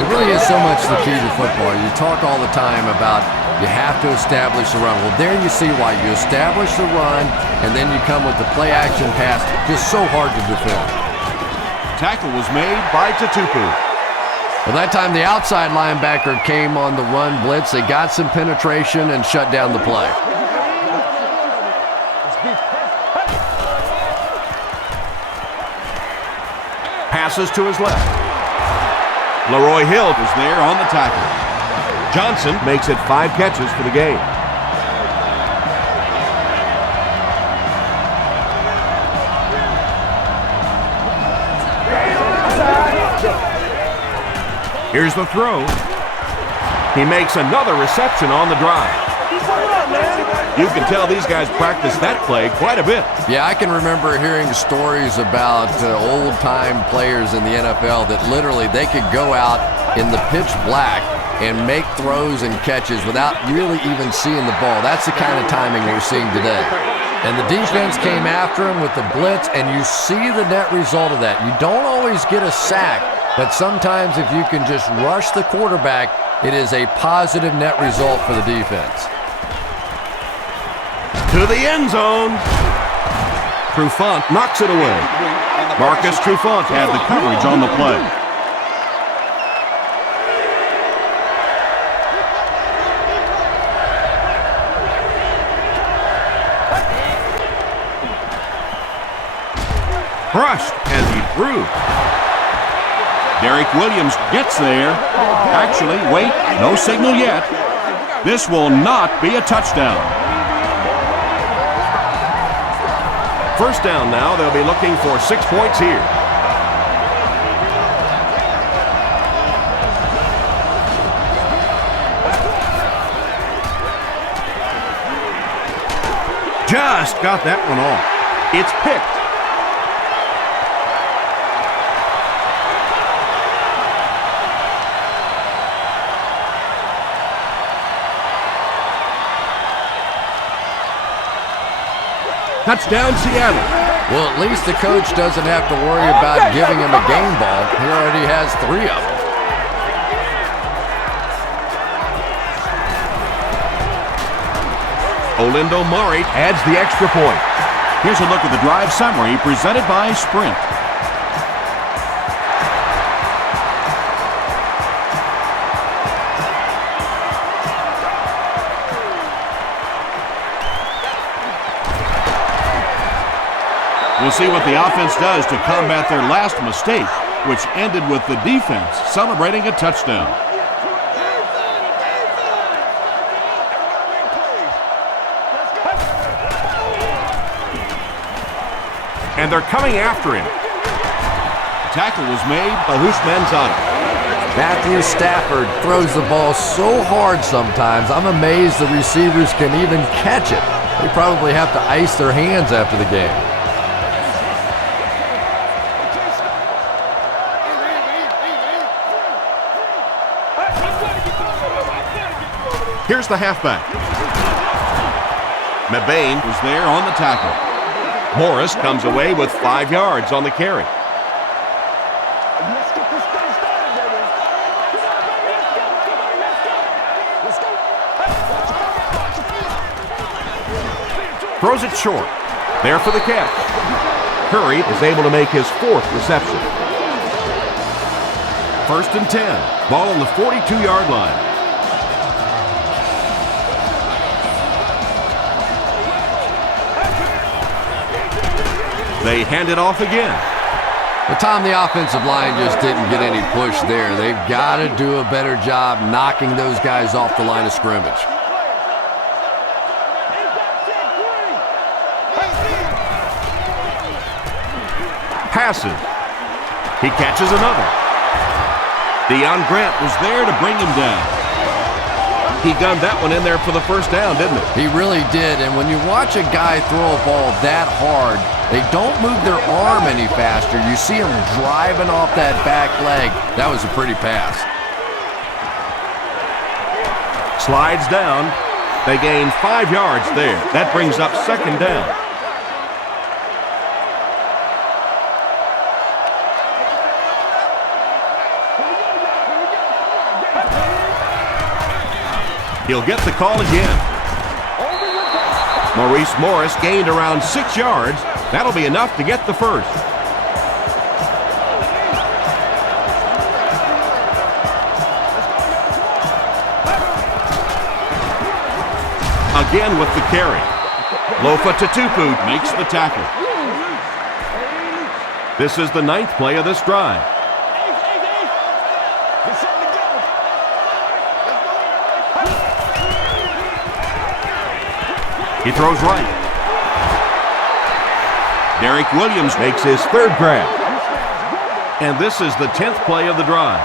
It really is so much the key to football. You talk all the time about you have to establish the run. Well, there you see why. You establish the run, and then you come with the play-action pass. Just so hard to defend. Tackle was made by Tatupu. Well, that time the outside linebacker came on the run blitz. They got some penetration and shut down the play. Passes to his left. Leroy Hill was there on the tackle. Johnson makes it 5 catches for the game. Here's the throw. He makes another reception on the drive. You can tell these guys practice that play quite a bit. Yeah, I can remember hearing stories about old-time players in the NFL that literally they could go out in the pitch black and make throws and catches without really even seeing the ball. That's the kind of timing we're seeing today. And the defense came after him with the blitz, and you see the net result of that. You don't always get a sack, but sometimes if you can just rush the quarterback, it is a positive net result for the defense. To the end zone. Trufant knocks it away. Marcus Trufant Had the coverage on the play. crushed as he threw. Derek Williams gets there. Actually, wait, no signal yet. This will not be a touchdown. First down now. They'll be looking for 6 points here. Just got that one off. It's picked. Touchdown, Seattle. Well, at least the coach doesn't have to worry about giving him a game ball. He already has 3 of them. Olindo Murray adds the extra point. Here's a look at the drive summary presented by Sprint. We'll see what the offense does to combat their last mistake, which ended with the defense celebrating a touchdown. And they're coming after him. The tackle was made by Manzano. Matthew Stafford throws the ball so hard sometimes, I'm amazed the receivers can even catch it. They probably have to ice their hands after the game. Here's the halfback. Mebane was there on the tackle. Morris comes away with 5 yards on the carry. Throws it short. There for the catch. Curry is able to make his 4th reception. 1st and 10. Ball on the 42-yard line. They hand it off again. But Tom, the offensive line just didn't get any push there. They've got to do a better job knocking those guys off the line of scrimmage. Passes. He catches another. Deion Grant was there to bring him down. He gunned that one in there for the first down, didn't he? He really did, and when you watch a guy throw a ball that hard, they don't move their arm any faster. You see him driving off that back leg. That was a pretty pass. Slides down. They gain 5 yards there. That brings up 2nd down. He'll get the call again. Maurice Morris gained around 6 yards. That'll be enough to get the first. Again with the carry. Lofa Tatupu makes the tackle. This is the 9th play of this drive. He throws right. Derek Williams makes his 3rd grab. And this is the 10th play of the drive.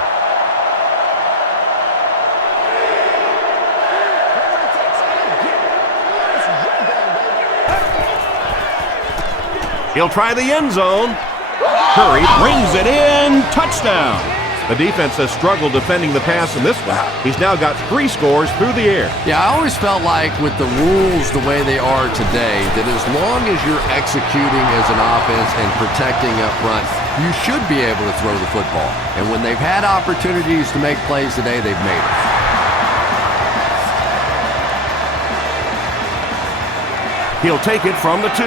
He'll try the end zone. Curry brings it in. Touchdown. The defense has struggled defending the pass in this one. He's now got 3 scores through the air. Yeah, I always felt like with the rules the way they are today, that as long as you're executing as an offense and protecting up front, you should be able to throw the football. And when they've had opportunities to make plays today, they've made them. He'll take it from the 2.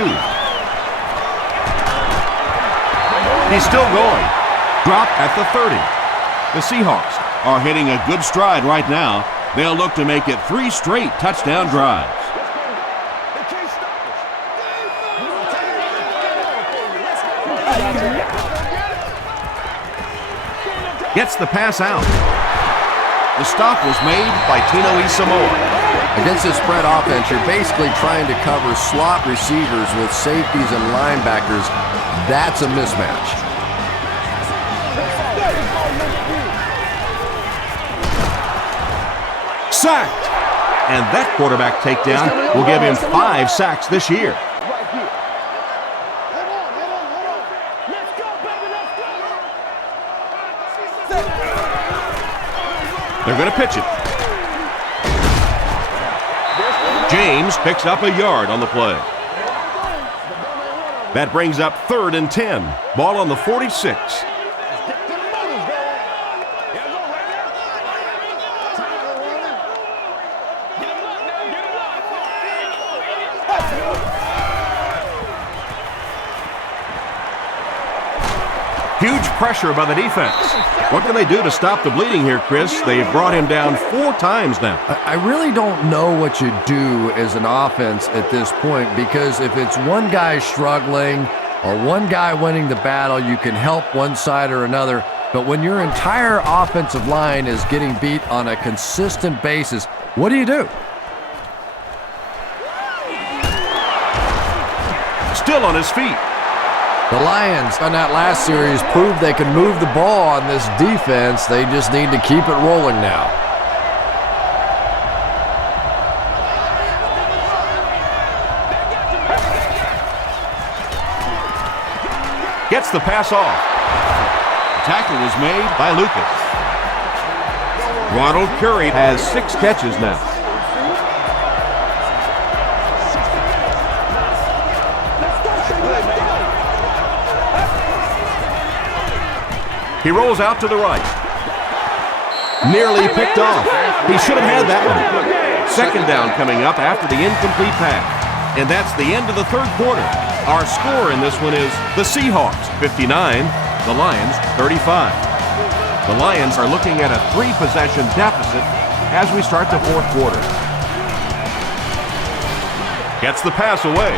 He's still going. Drop at the 30. The Seahawks are hitting a good stride right now. They'll look to make it 3 straight touchdown drives. Gets the pass out. The stop was made by Tino Isamoa. Against this spread offense, you're basically trying to cover slot receivers with safeties and linebackers. That's a mismatch. Sacked. And that quarterback takedown will give him 5 sacks this year. They're going to pitch it. James picks up a yard on the play. That brings up 3rd and 10. Ball on the 46. Huge pressure by the defense. What can they do to stop the bleeding here, Chris? They've brought him down 4 times now. I really don't know what you do as an offense at this point, because if it's one guy struggling or one guy winning the battle, you can help one side or another. But when your entire offensive line is getting beat on a consistent basis, what do you do? Still on his feet. The Lions on that last series proved they can move the ball on this defense. They just need to keep it rolling now. Gets the pass off. The tackle was made by Lucas. Ronald Curry has 6 catches now. He rolls out to the right. Nearly picked off. He should have had that one. 2nd down coming up after the incomplete pass. And that's the end of the 3rd quarter. Our score in this one is the Seahawks 59, the Lions 35. The Lions are looking at a 3-possession deficit as we start the 4th quarter. Gets the pass away.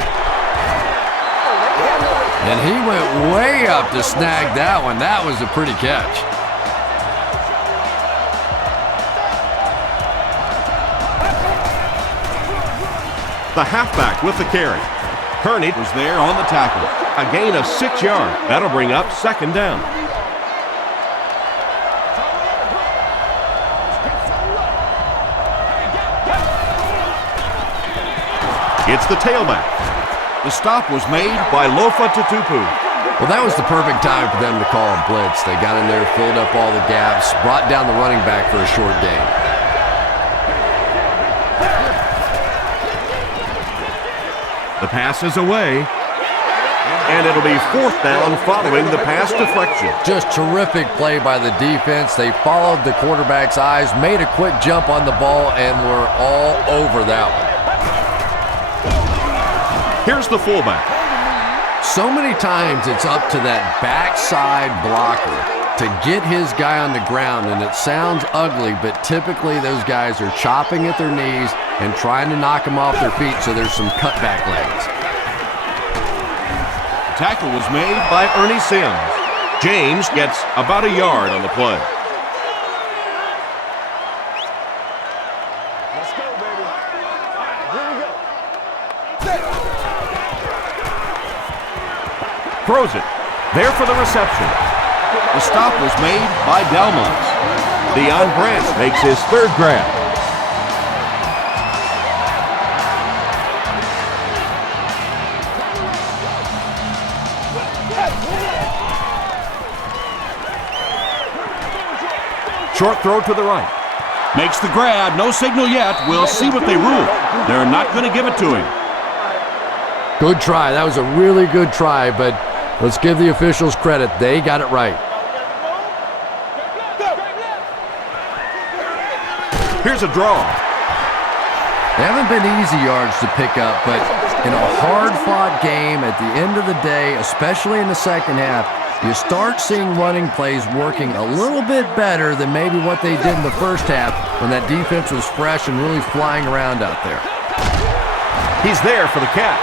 And he went way up to snag that one. That was a pretty catch. The halfback with the carry. Kearney was there on the tackle. A gain of 6 yards. That'll bring up 2nd down. It's the tailback. The stop was made by Lofa Tutupu. Well, that was the perfect time for them to call a blitz. They got in there, filled up all the gaps, brought down the running back for a short gain. The pass is away, and it'll be 4th down following the pass deflection. Just terrific play by the defense. They followed the quarterback's eyes, made a quick jump on the ball, and were all over that one. Here's the fullback. So many times it's up to that backside blocker to get his guy on the ground, and it sounds ugly, but typically those guys are chopping at their knees and trying to knock them off their feet, so there's some cutback legs. The tackle was made by Ernie Sims. James gets about a yard on the play. Let's go, baby. Here we go. Throws it. There for the reception. The stop was made by Delmont. Deion Branch makes his 3rd grab. Short throw to the right. Makes the grab. No signal yet. We'll see what they rule. They're not going to give it to him. Good try. That was a really good try, but let's give the officials credit. They got it right. Here's a draw. They haven't been easy yards to pick up, but in a hard-fought game at the end of the day, especially in the second half, you start seeing running plays working a little bit better than maybe what they did in the first half when that defense was fresh and really flying around out there. He's there for the catch.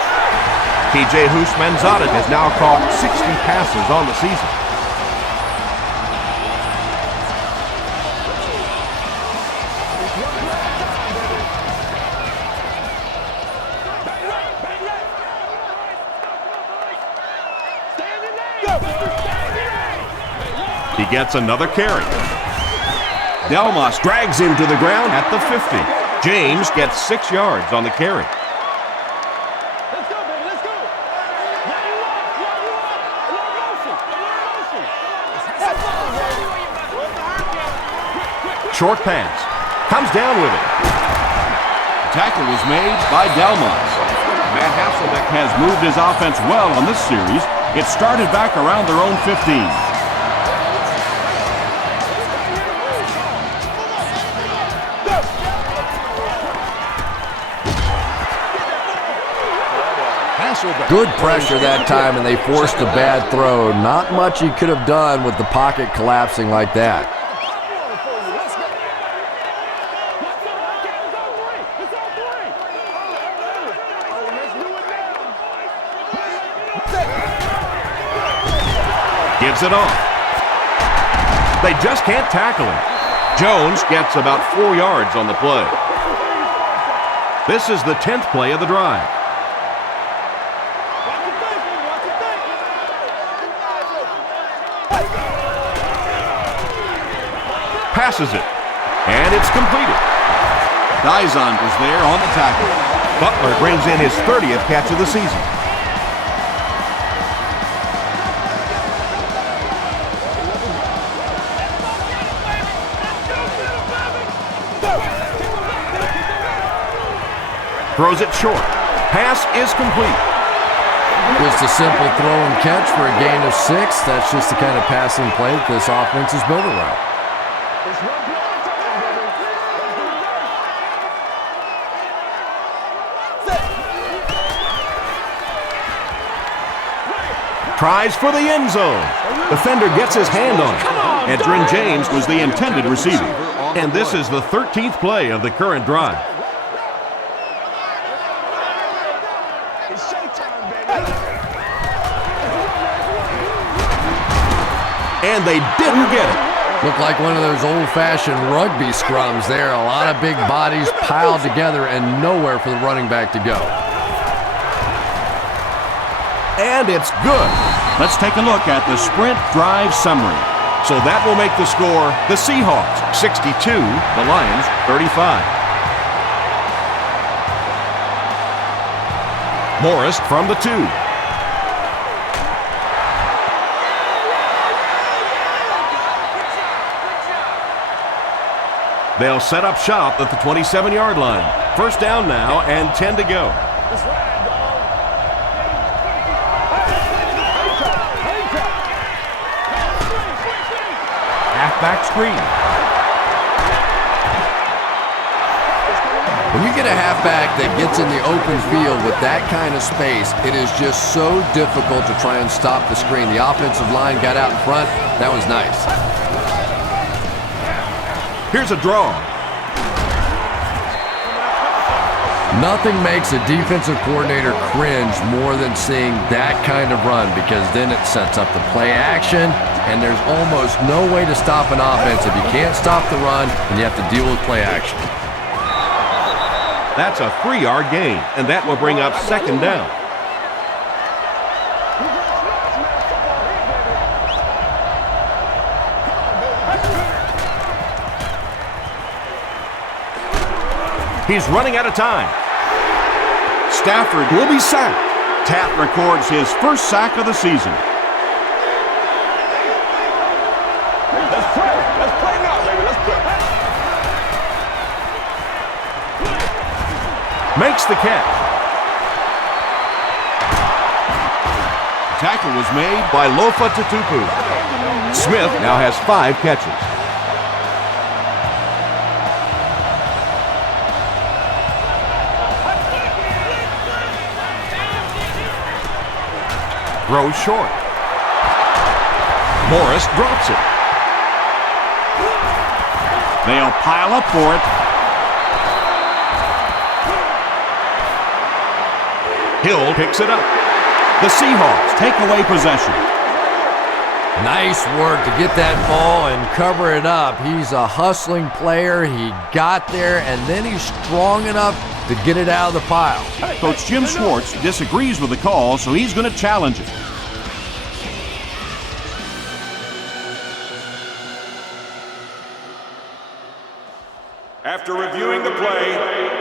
T.J. Houshmandzadeh has now caught 60 passes on the season. He gets another carry. Delmas drags him to the ground at the 50. James gets 6 yards on the carry. Let's go, baby, let's go. Short pass. Comes down with it. Tackle was made by Delmas. Matt Hasselbeck has moved his offense well on this series. It started back around their own 15. Good pressure that time, and they forced a bad throw. Not much he could have done with the pocket collapsing like that. Gives it off. They just can't tackle him. Jones gets about 4 yards on the play. This is the 10th play of the drive. Passes it, and it's completed. Dizon was there on the tackle. Butler brings in his 30th catch of the season. Throws it short. Pass is complete. Just a simple throw and catch for a gain of 6. That's just the kind of passing play that this offense is built around. Tries for the end zone. Defender gets his hand on it. Edgerrin James was the intended receiver. And this is the 13th play of the current drive. And they didn't get it. Looked like one of those old-fashioned rugby scrums there. A lot of big bodies piled together and nowhere for the running back to go. And it's good. Let's take a look at the sprint drive summary. So that will make the score the Seahawks 62, the Lions 35. Morris from the 2. They'll set up shop at the 27-yard line. First down now and 10 to go. Halfback screen. When you get a halfback that gets in the open field with that kind of space, it is just so difficult to try and stop the screen. The offensive line got out in front. That was nice. Here's a draw. Nothing makes a defensive coordinator cringe more than seeing that kind of run, because then it sets up the play action, and there's almost no way to stop an offense if you can't stop the run and you have to deal with play action. That's a 3-yard gain, and that will bring up second down. He's running out of time. Stafford will be sacked. Tapp records his first sack of the season. Let's play now, baby. Let's play. Makes the catch. Tackle was made By Lofa Tutupu. Smith now has 5 catches. Throws short. Morris drops it. They'll pile up for it. Hill picks it up. The Seahawks take away possession. Nice work to get that ball and cover it up. He's a hustling player. He got there, and then he's strong enough to get it out of the pile. Coach Jim Schwartz disagrees with the call, so he's going to challenge it. After reviewing the play,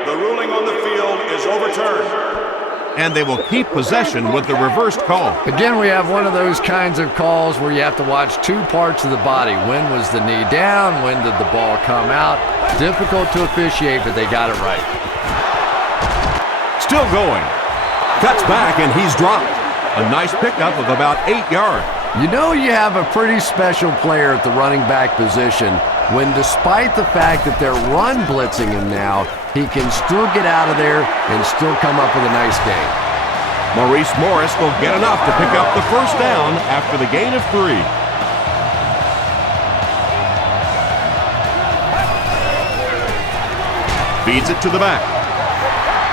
the ruling on the field is overturned. And they will keep possession with the reversed call. Again, we have one of those kinds of calls where you have to watch 2 parts of the body. When was the knee down? When did the ball come out? Difficult to officiate, but they got it right. Still going. Cuts back, and he's dropped. A nice pickup of about 8 yards. You know you have a pretty special player at the running back position when, despite the fact that they're run blitzing him now, he can still get out of there and still come up with a nice gain. Maurice Morris will get enough to pick up the first down after the gain of 3. Feeds it to the back.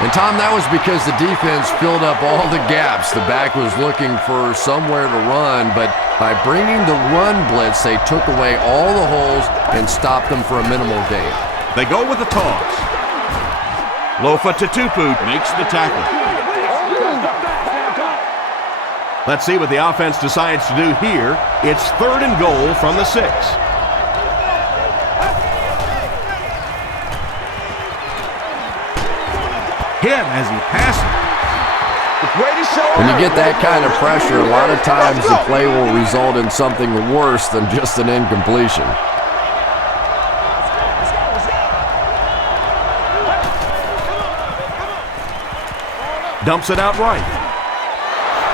And Tom, that was because the defense filled up all the gaps. The back was looking for somewhere to run, but by bringing the run blitz, they took away all the holes and stopped them for a minimal gain. They go with the toss. Lofa Tutupu Makes the tackle. Let's see what the offense decides to do here. It's 3rd and goal from the 6. Hit as he passes. When you get that kind of pressure, a lot of times the play will result in something worse than just an incompletion. Dumps it out right.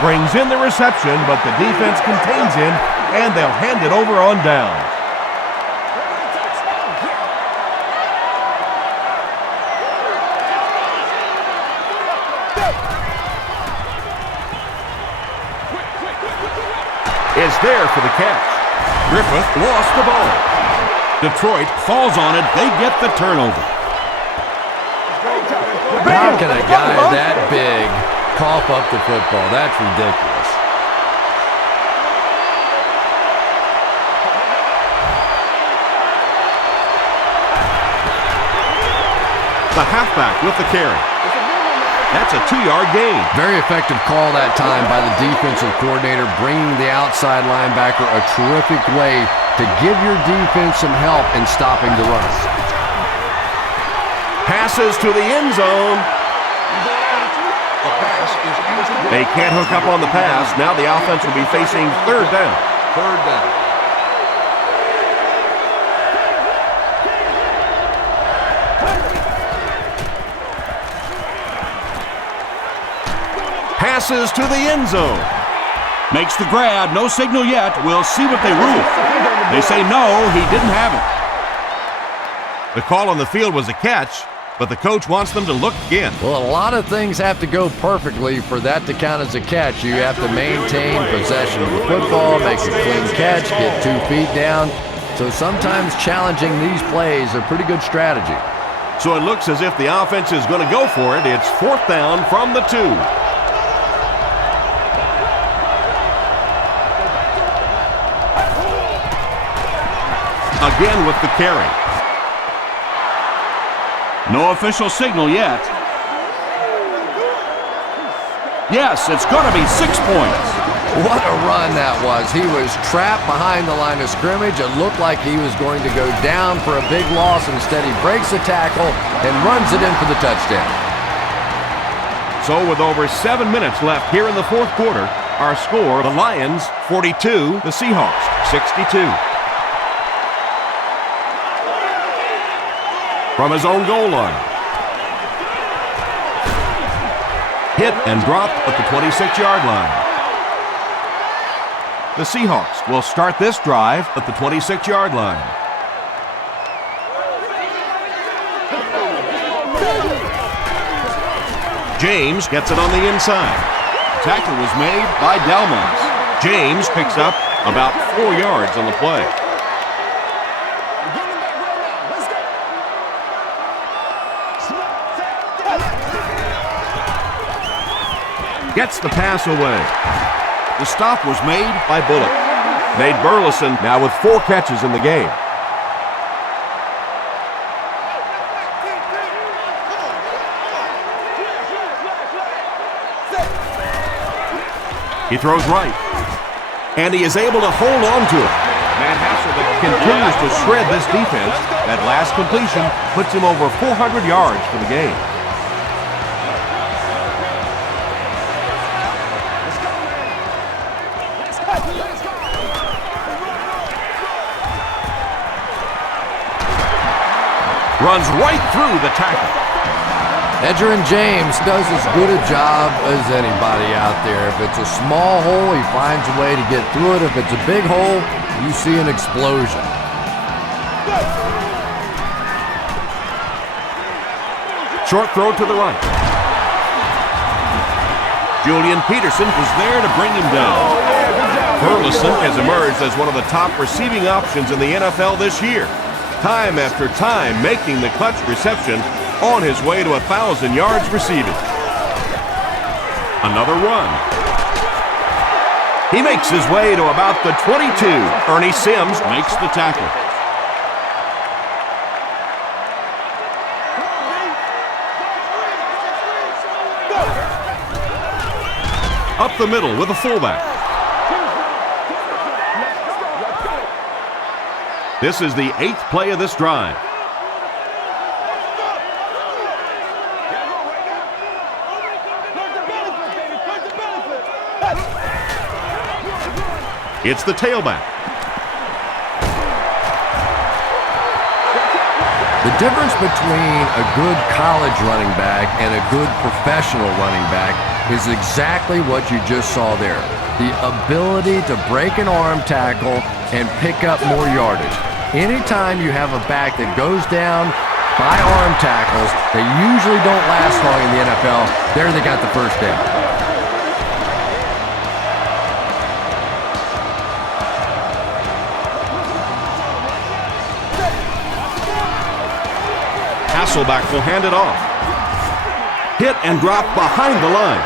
Brings in the reception, but the defense contains him, and they'll hand it over on down. Is there for the catch. Griffith lost the ball. Detroit falls on it. They get the turnover. How can a guy that big cough up the football? That's ridiculous. The halfback with the carry. That's a 2-yard gain. Very effective call that time by the defensive coordinator, bringing the outside linebacker a terrific way to give your defense some help in stopping the run. Passes to the end zone. They can't hook up on the pass. Now the offense will be facing 3rd down. 3rd down. Passes to the end zone. Makes the grab. No signal yet. We'll see what they rule. They say no, he didn't have it. The call on the field was a catch, but the coach wants them to look again. Well, a lot of things have to go perfectly for that to count as a catch. You have to maintain possession of the football, make a clean catch, get 2 feet down. So sometimes challenging these plays are pretty good strategy. So it looks as if the offense is going to go for it. It's 4th down from the 2. Again with the carry. No official signal yet. Yes, it's going to be 6 points. What a run that was. He was trapped behind the line of scrimmage. It looked like he was going to go down for a big loss. Instead, he breaks the tackle and runs it in for the touchdown. So with over 7 minutes left here in the 4th quarter, our score, the Lions 42, the Seahawks 62. From his own goal line. Hit and dropped at the 26-yard line. The Seahawks will start this drive at the 26-yard line. James gets it on the inside. Tackle was made by Dalmons. James picks up about 4 yards on the play. Gets the pass away. The stop was made by Bullock. Nate Burleson now with 4 catches in the game. He throws right. And he is able to hold on to it. Matt Hasselbeck Continues to shred this defense. That last completion puts him over 400 yards for the game. Runs right through the tackle. Edgerrin James does as good a job as anybody out there. If it's a small hole, he finds a way to get through it. If it's a big hole, you see an explosion. Short throw to the right. Julian Peterson was there to bring him down. Burleson has emerged as one of the top receiving options in the NFL this year. Time after time making the clutch reception on his way to 1,000 yards receiving. Another run. He makes his way to about the 22. Ernie Sims makes the tackle. up the middle with a fullback. This is the 8th play of this drive. It's the tailback. The difference between a good college running back and a good professional running back is exactly what you just saw there. The ability to break an arm tackle and pick up more yardage. Anytime you have a back that goes down by arm tackles, they usually don't last long in the NFL. There they got the first down. Hasselbeck will hand it off. Hit and drop behind the line.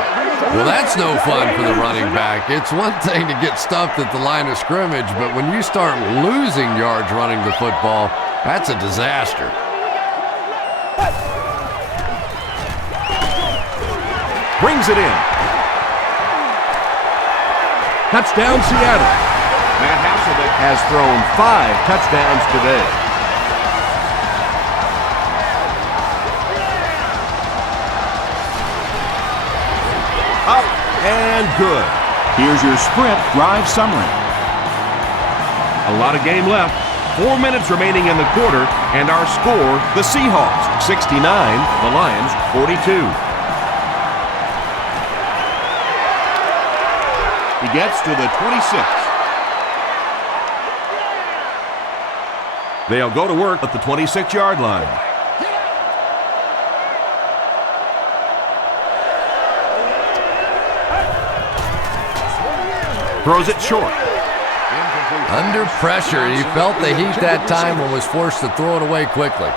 Well, that's no fun for the running back. It's one thing to get stuffed at the line of scrimmage, but when you start losing yards running the football, that's a disaster. Brings it in. Touchdown, Seattle. Matt Hasselbeck Has thrown 5 touchdowns today. Up and good. Here's your sprint drive summary. A lot of game left. 4 minutes remaining in the quarter, and our score, the Seahawks 69, the Lions 42. He gets to the 26. They'll go to work at the 26-yard line. Throws it short. Under pressure, he felt the heat that time and was forced to throw it away quickly.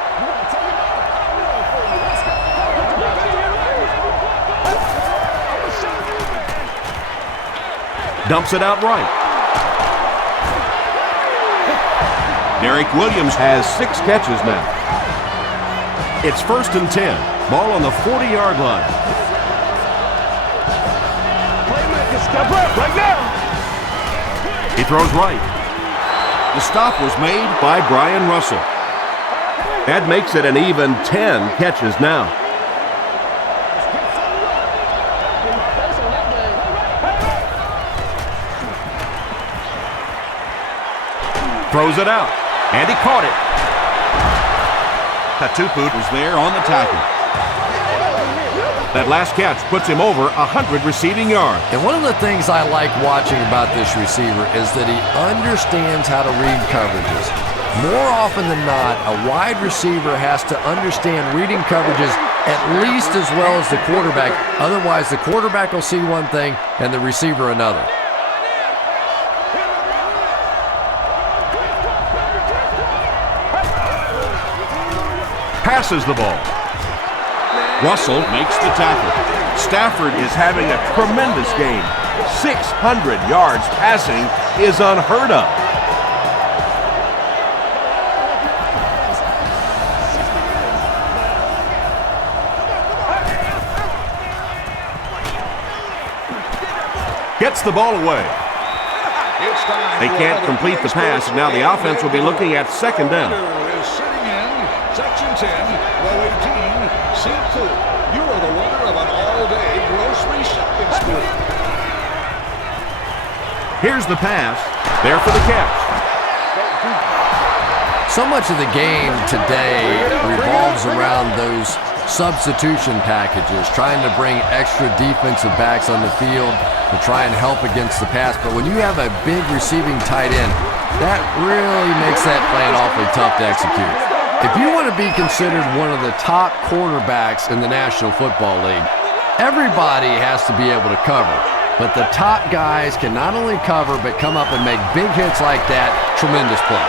Dumps it out right. Derek Williams Has 6 catches now. It's 1st and 10. Ball on the 40-yard line. Playmaker, step up right now. He throws right. The stop was made By Brian Russell. That makes it an even 10 catches now. Throws it out. And he caught it. Katupu was there on the tackle. That last catch puts him over 100 receiving yards. And one of the things I like watching about this receiver is that he understands how to read coverages. More often than not, a wide receiver has to understand reading coverages at least as well as the quarterback. Otherwise, the quarterback will see one thing and the receiver another. Passes the ball. Russell makes the tackle. Stafford is having a tremendous game. 600 yards passing is unheard of. Gets the ball away. They can't complete the pass, and now the offense will be looking at second down. Is sitting in section 10, row 18, seat 2. You are the winner of an all-day grocery shopping spree. Here's the pass. There for the catch. So much of the game today revolves around those substitution packages, trying to bring extra defensive backs on the field to try and help against the pass. But when you have a big receiving tight end, that really makes that plan awfully tough to execute. If you want to be considered one of the top quarterbacks in the National Football League, everybody has to be able to cover. But the top guys can not only cover, but come up and make big hits like that. Tremendous play.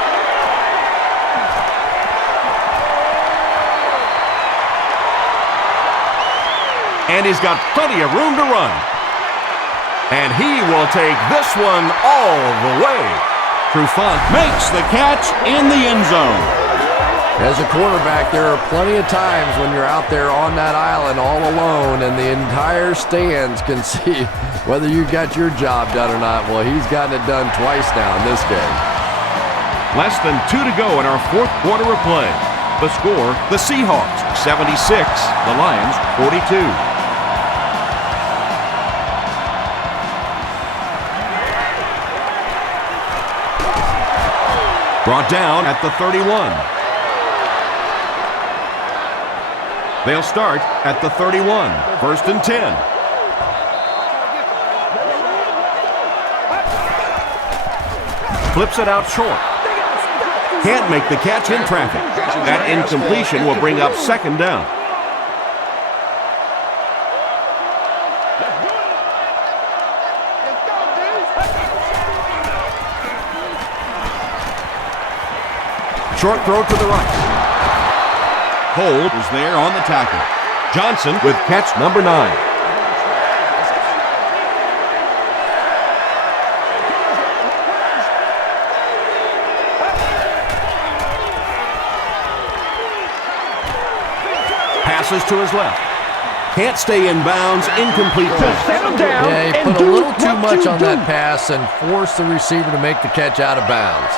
And he's got plenty of room to run. And he will take this one all the way. Trufant makes the catch in the end zone. As a quarterback, there are plenty of times when you're out there on that island all alone and the entire stands can see whether you got your job done or not. Well, he's gotten it done twice now in this game. Less than 2 to go in our fourth quarter of play. The score, the Seahawks 76, the Lions 42. Brought down at the 31. They'll start at the 31. First and 10. Flips it out short. Can't make the catch in traffic. That incompletion will bring up second down. Short throw to the right. Hold is there on the tackle. Johnson with catch number 9. Passes to his left. Can't stay in bounds. Incomplete pass. Yeah, he put a little too much on that pass and forced the receiver to make the catch out of bounds.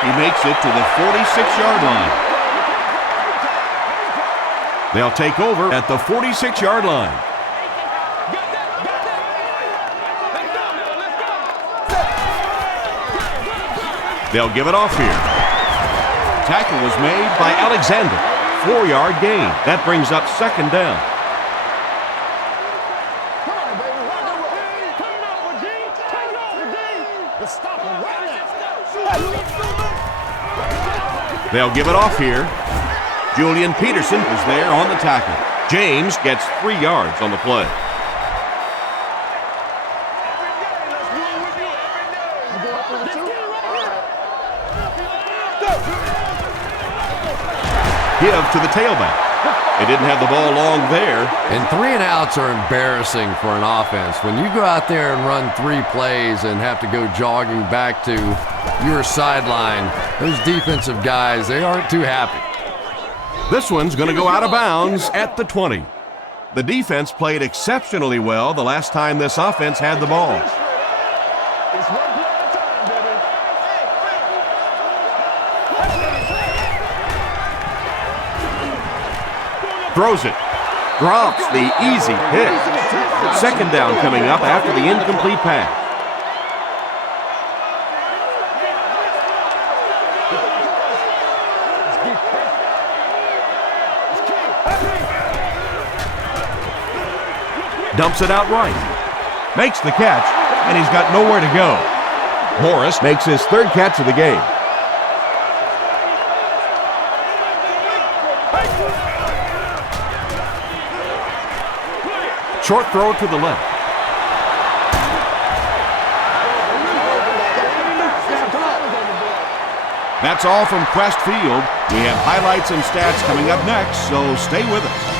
He makes it to the 46-yard line. They'll take over at the 46-yard line. They'll give it off here. Tackle was made by Alexander. 4-yard gain. That brings up second down. They'll give it off here. Julian Peterson is there on the tackle. James gets 3 yards on the play. Give to the tailback. They didn't have the ball long there. And 3 and outs are embarrassing for an offense. When you go out there and run 3 plays and have to go jogging back to your sideline, those defensive guys, they aren't too happy. This one's going to go out of bounds at the 20. The defense played exceptionally well the last time this offense had the ball. Throws it. Drops the easy hit. Second down coming up after the incomplete pass. Dumps it out right. Makes the catch, and he's got nowhere to go. Morris makes his third catch of the game. Short throw to the left. That's all from Quest Field. We have highlights and stats coming up next, so stay with us.